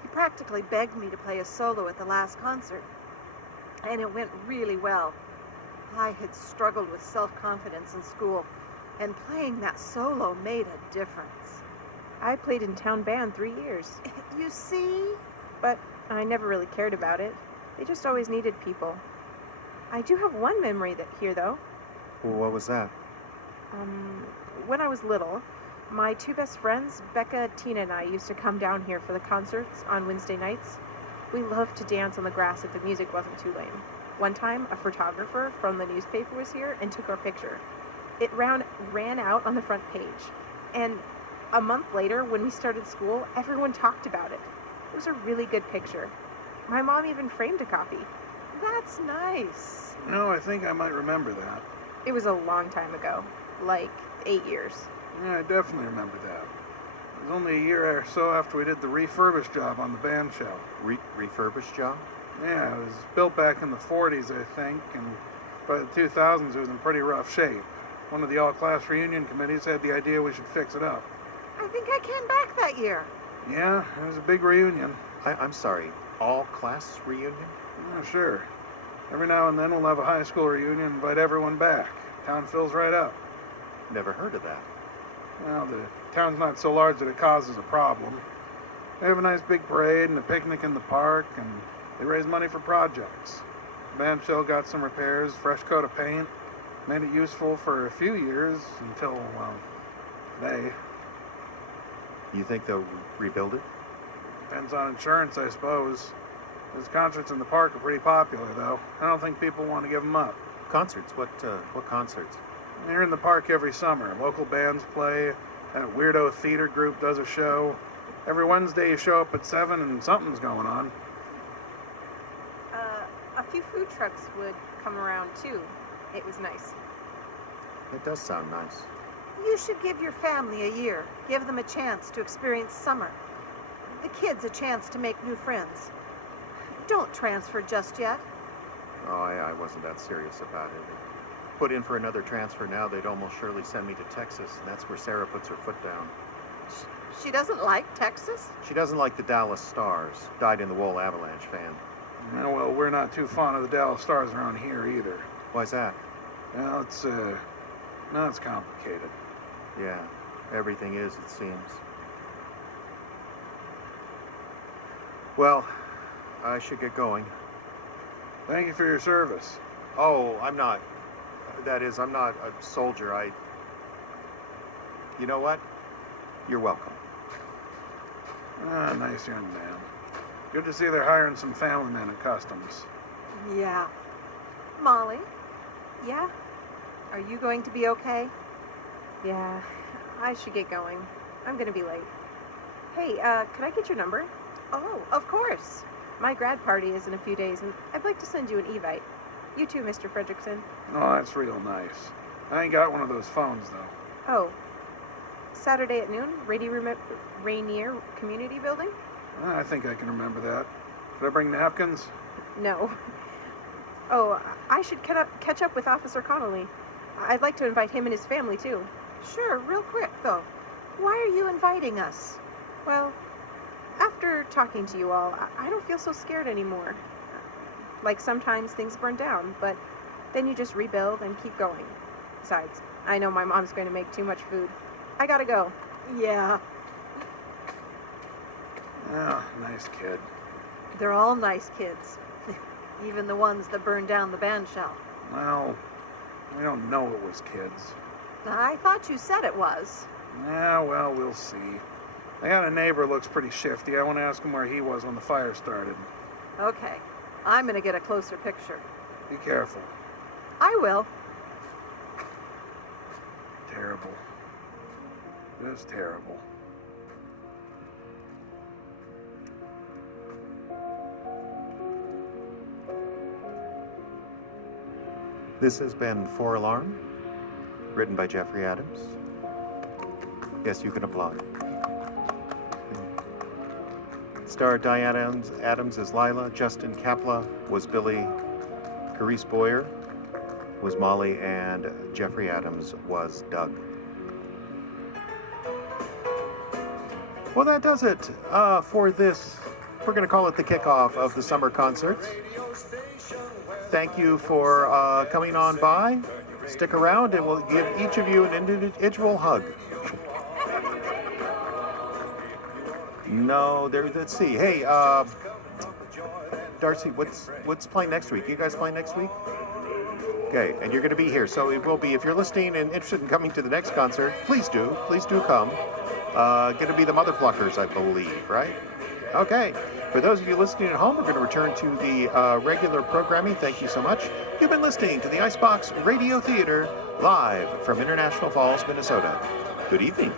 He practically begged me to play a solo at the last concert, and it went really well. I had struggled with self-confidence in school, and playing that solo made a difference. I played in town band 3 years. You see? But I never really cared about it. They just always needed people. I do have one memory here, though. What was that? When I was little, my two best friends, Becca, Tina, and I used to come down here for the concerts on Wednesday nights. We loved to dance on the grass if the music wasn't too lame. One time, a photographer from the newspaper was here and took our picture. It ran out on the front page. And a month later, when we started school, everyone talked about it. It was a really good picture. My mom even framed a copy. That's nice. I think I might remember that. It was a long time ago, like 8 years. Yeah, I definitely remember that. It was only a year or so after we did the refurbished job on the band shell. Refurbished job? Yeah, it was built back in the 40s, I think, and by the 2000s it was in pretty rough shape. One of the all-class reunion committees had the idea we should fix it up. I think I came back that year. Yeah, it was a big reunion. I'm sorry, all-class reunion? Yeah, sure. Every now and then we'll have a high school reunion and invite everyone back. Town fills right up. Never heard of that. Well, the town's not so large that it causes a problem. They have a nice big parade and a picnic in the park, and they raise money for projects. The band shell got some repairs, fresh coat of paint, made it useful for a few years until, well, today. You think they'll rebuild it? Depends on insurance, I suppose. Those concerts in the park are pretty popular, though. I don't think people want to give them up. Concerts? What concerts? They're in the park every summer. Local bands play. That weirdo theater group does a show. Every Wednesday you show up at 7 and something's going on. A few food trucks would come around, too. It was nice. It does sound nice. You should give your family a year. Give them a chance to experience summer. The kids a chance to make new friends. Don't transfer just yet. Oh, I wasn't that serious about it. Put in for another transfer now, they'd almost surely send me to Texas, and that's where Sarah puts her foot down. She doesn't like Texas? She doesn't like the Dallas Stars. Dyed-in-the-wool Avalanche fan. Yeah, well, we're not too fond of the Dallas Stars around here either. Why's that? Well, it's complicated. Yeah, everything is, it seems. Well, I should get going. Thank you for your service. Oh, I'm not. That is, I'm not a soldier. You know what? You're welcome. Ah, nice young man. Good to see they're hiring some family men at Customs. Yeah. Molly, Yeah? are you going to be okay? Yeah. I should get going. I'm gonna be late. Hey, could I get your number? Oh, of course. My grad party is in a few days, and I'd like to send you an Evite. You too, Mr. Fredrickson. Oh, that's real nice. I ain't got one of those phones, though. Oh. Saturday at noon, Rainier Community Building? I think I can remember that. Should I bring napkins? No. Oh, I should catch up with Officer Connolly. I'd like to invite him and his family, too. Sure, real quick, though. Why are you inviting us? Well, after talking to you all, I don't feel so scared anymore. Like, sometimes things burn down, but then you just rebuild and keep going. Besides, I know my mom's going to make too much food. I gotta go. Yeah, Oh, nice kid. they're all nice kids. Even the ones that burned down the band shell. Well, we don't know it was kids. I thought you said it was. Yeah, well, we'll see. I got a neighbor who looks pretty shifty. I want to ask him where he was when the fire started. Okay. I'm going to get a closer picture. Be careful. I will. Terrible. Just terrible. This has been 4 Alarm, written by Jeffrey Adams. Yes, you can applaud. Starred Diane Adams as Lila, Justin Kapla was Billy, Carice Boyer was Molly, and Jeffrey Adams was Doug. Well, that does it for this. We're going to call it the kickoff of the summer concerts. Thank you for coming on by. Stick around and we'll give each of you an individual hug. No, let's see. Hey, Darcy, what's playing next week? You guys playing next week? Okay, and you're going to be here, so it will be, if you're listening and interested in coming to the next concert, please do come. Going to be the Mother Pluckers, I believe, right? Okay. For those of you listening at home, we're going to return to the regular programming. Thank you so much. You've been listening to the Icebox Radio Theater, live from International Falls, Minnesota. Good evening.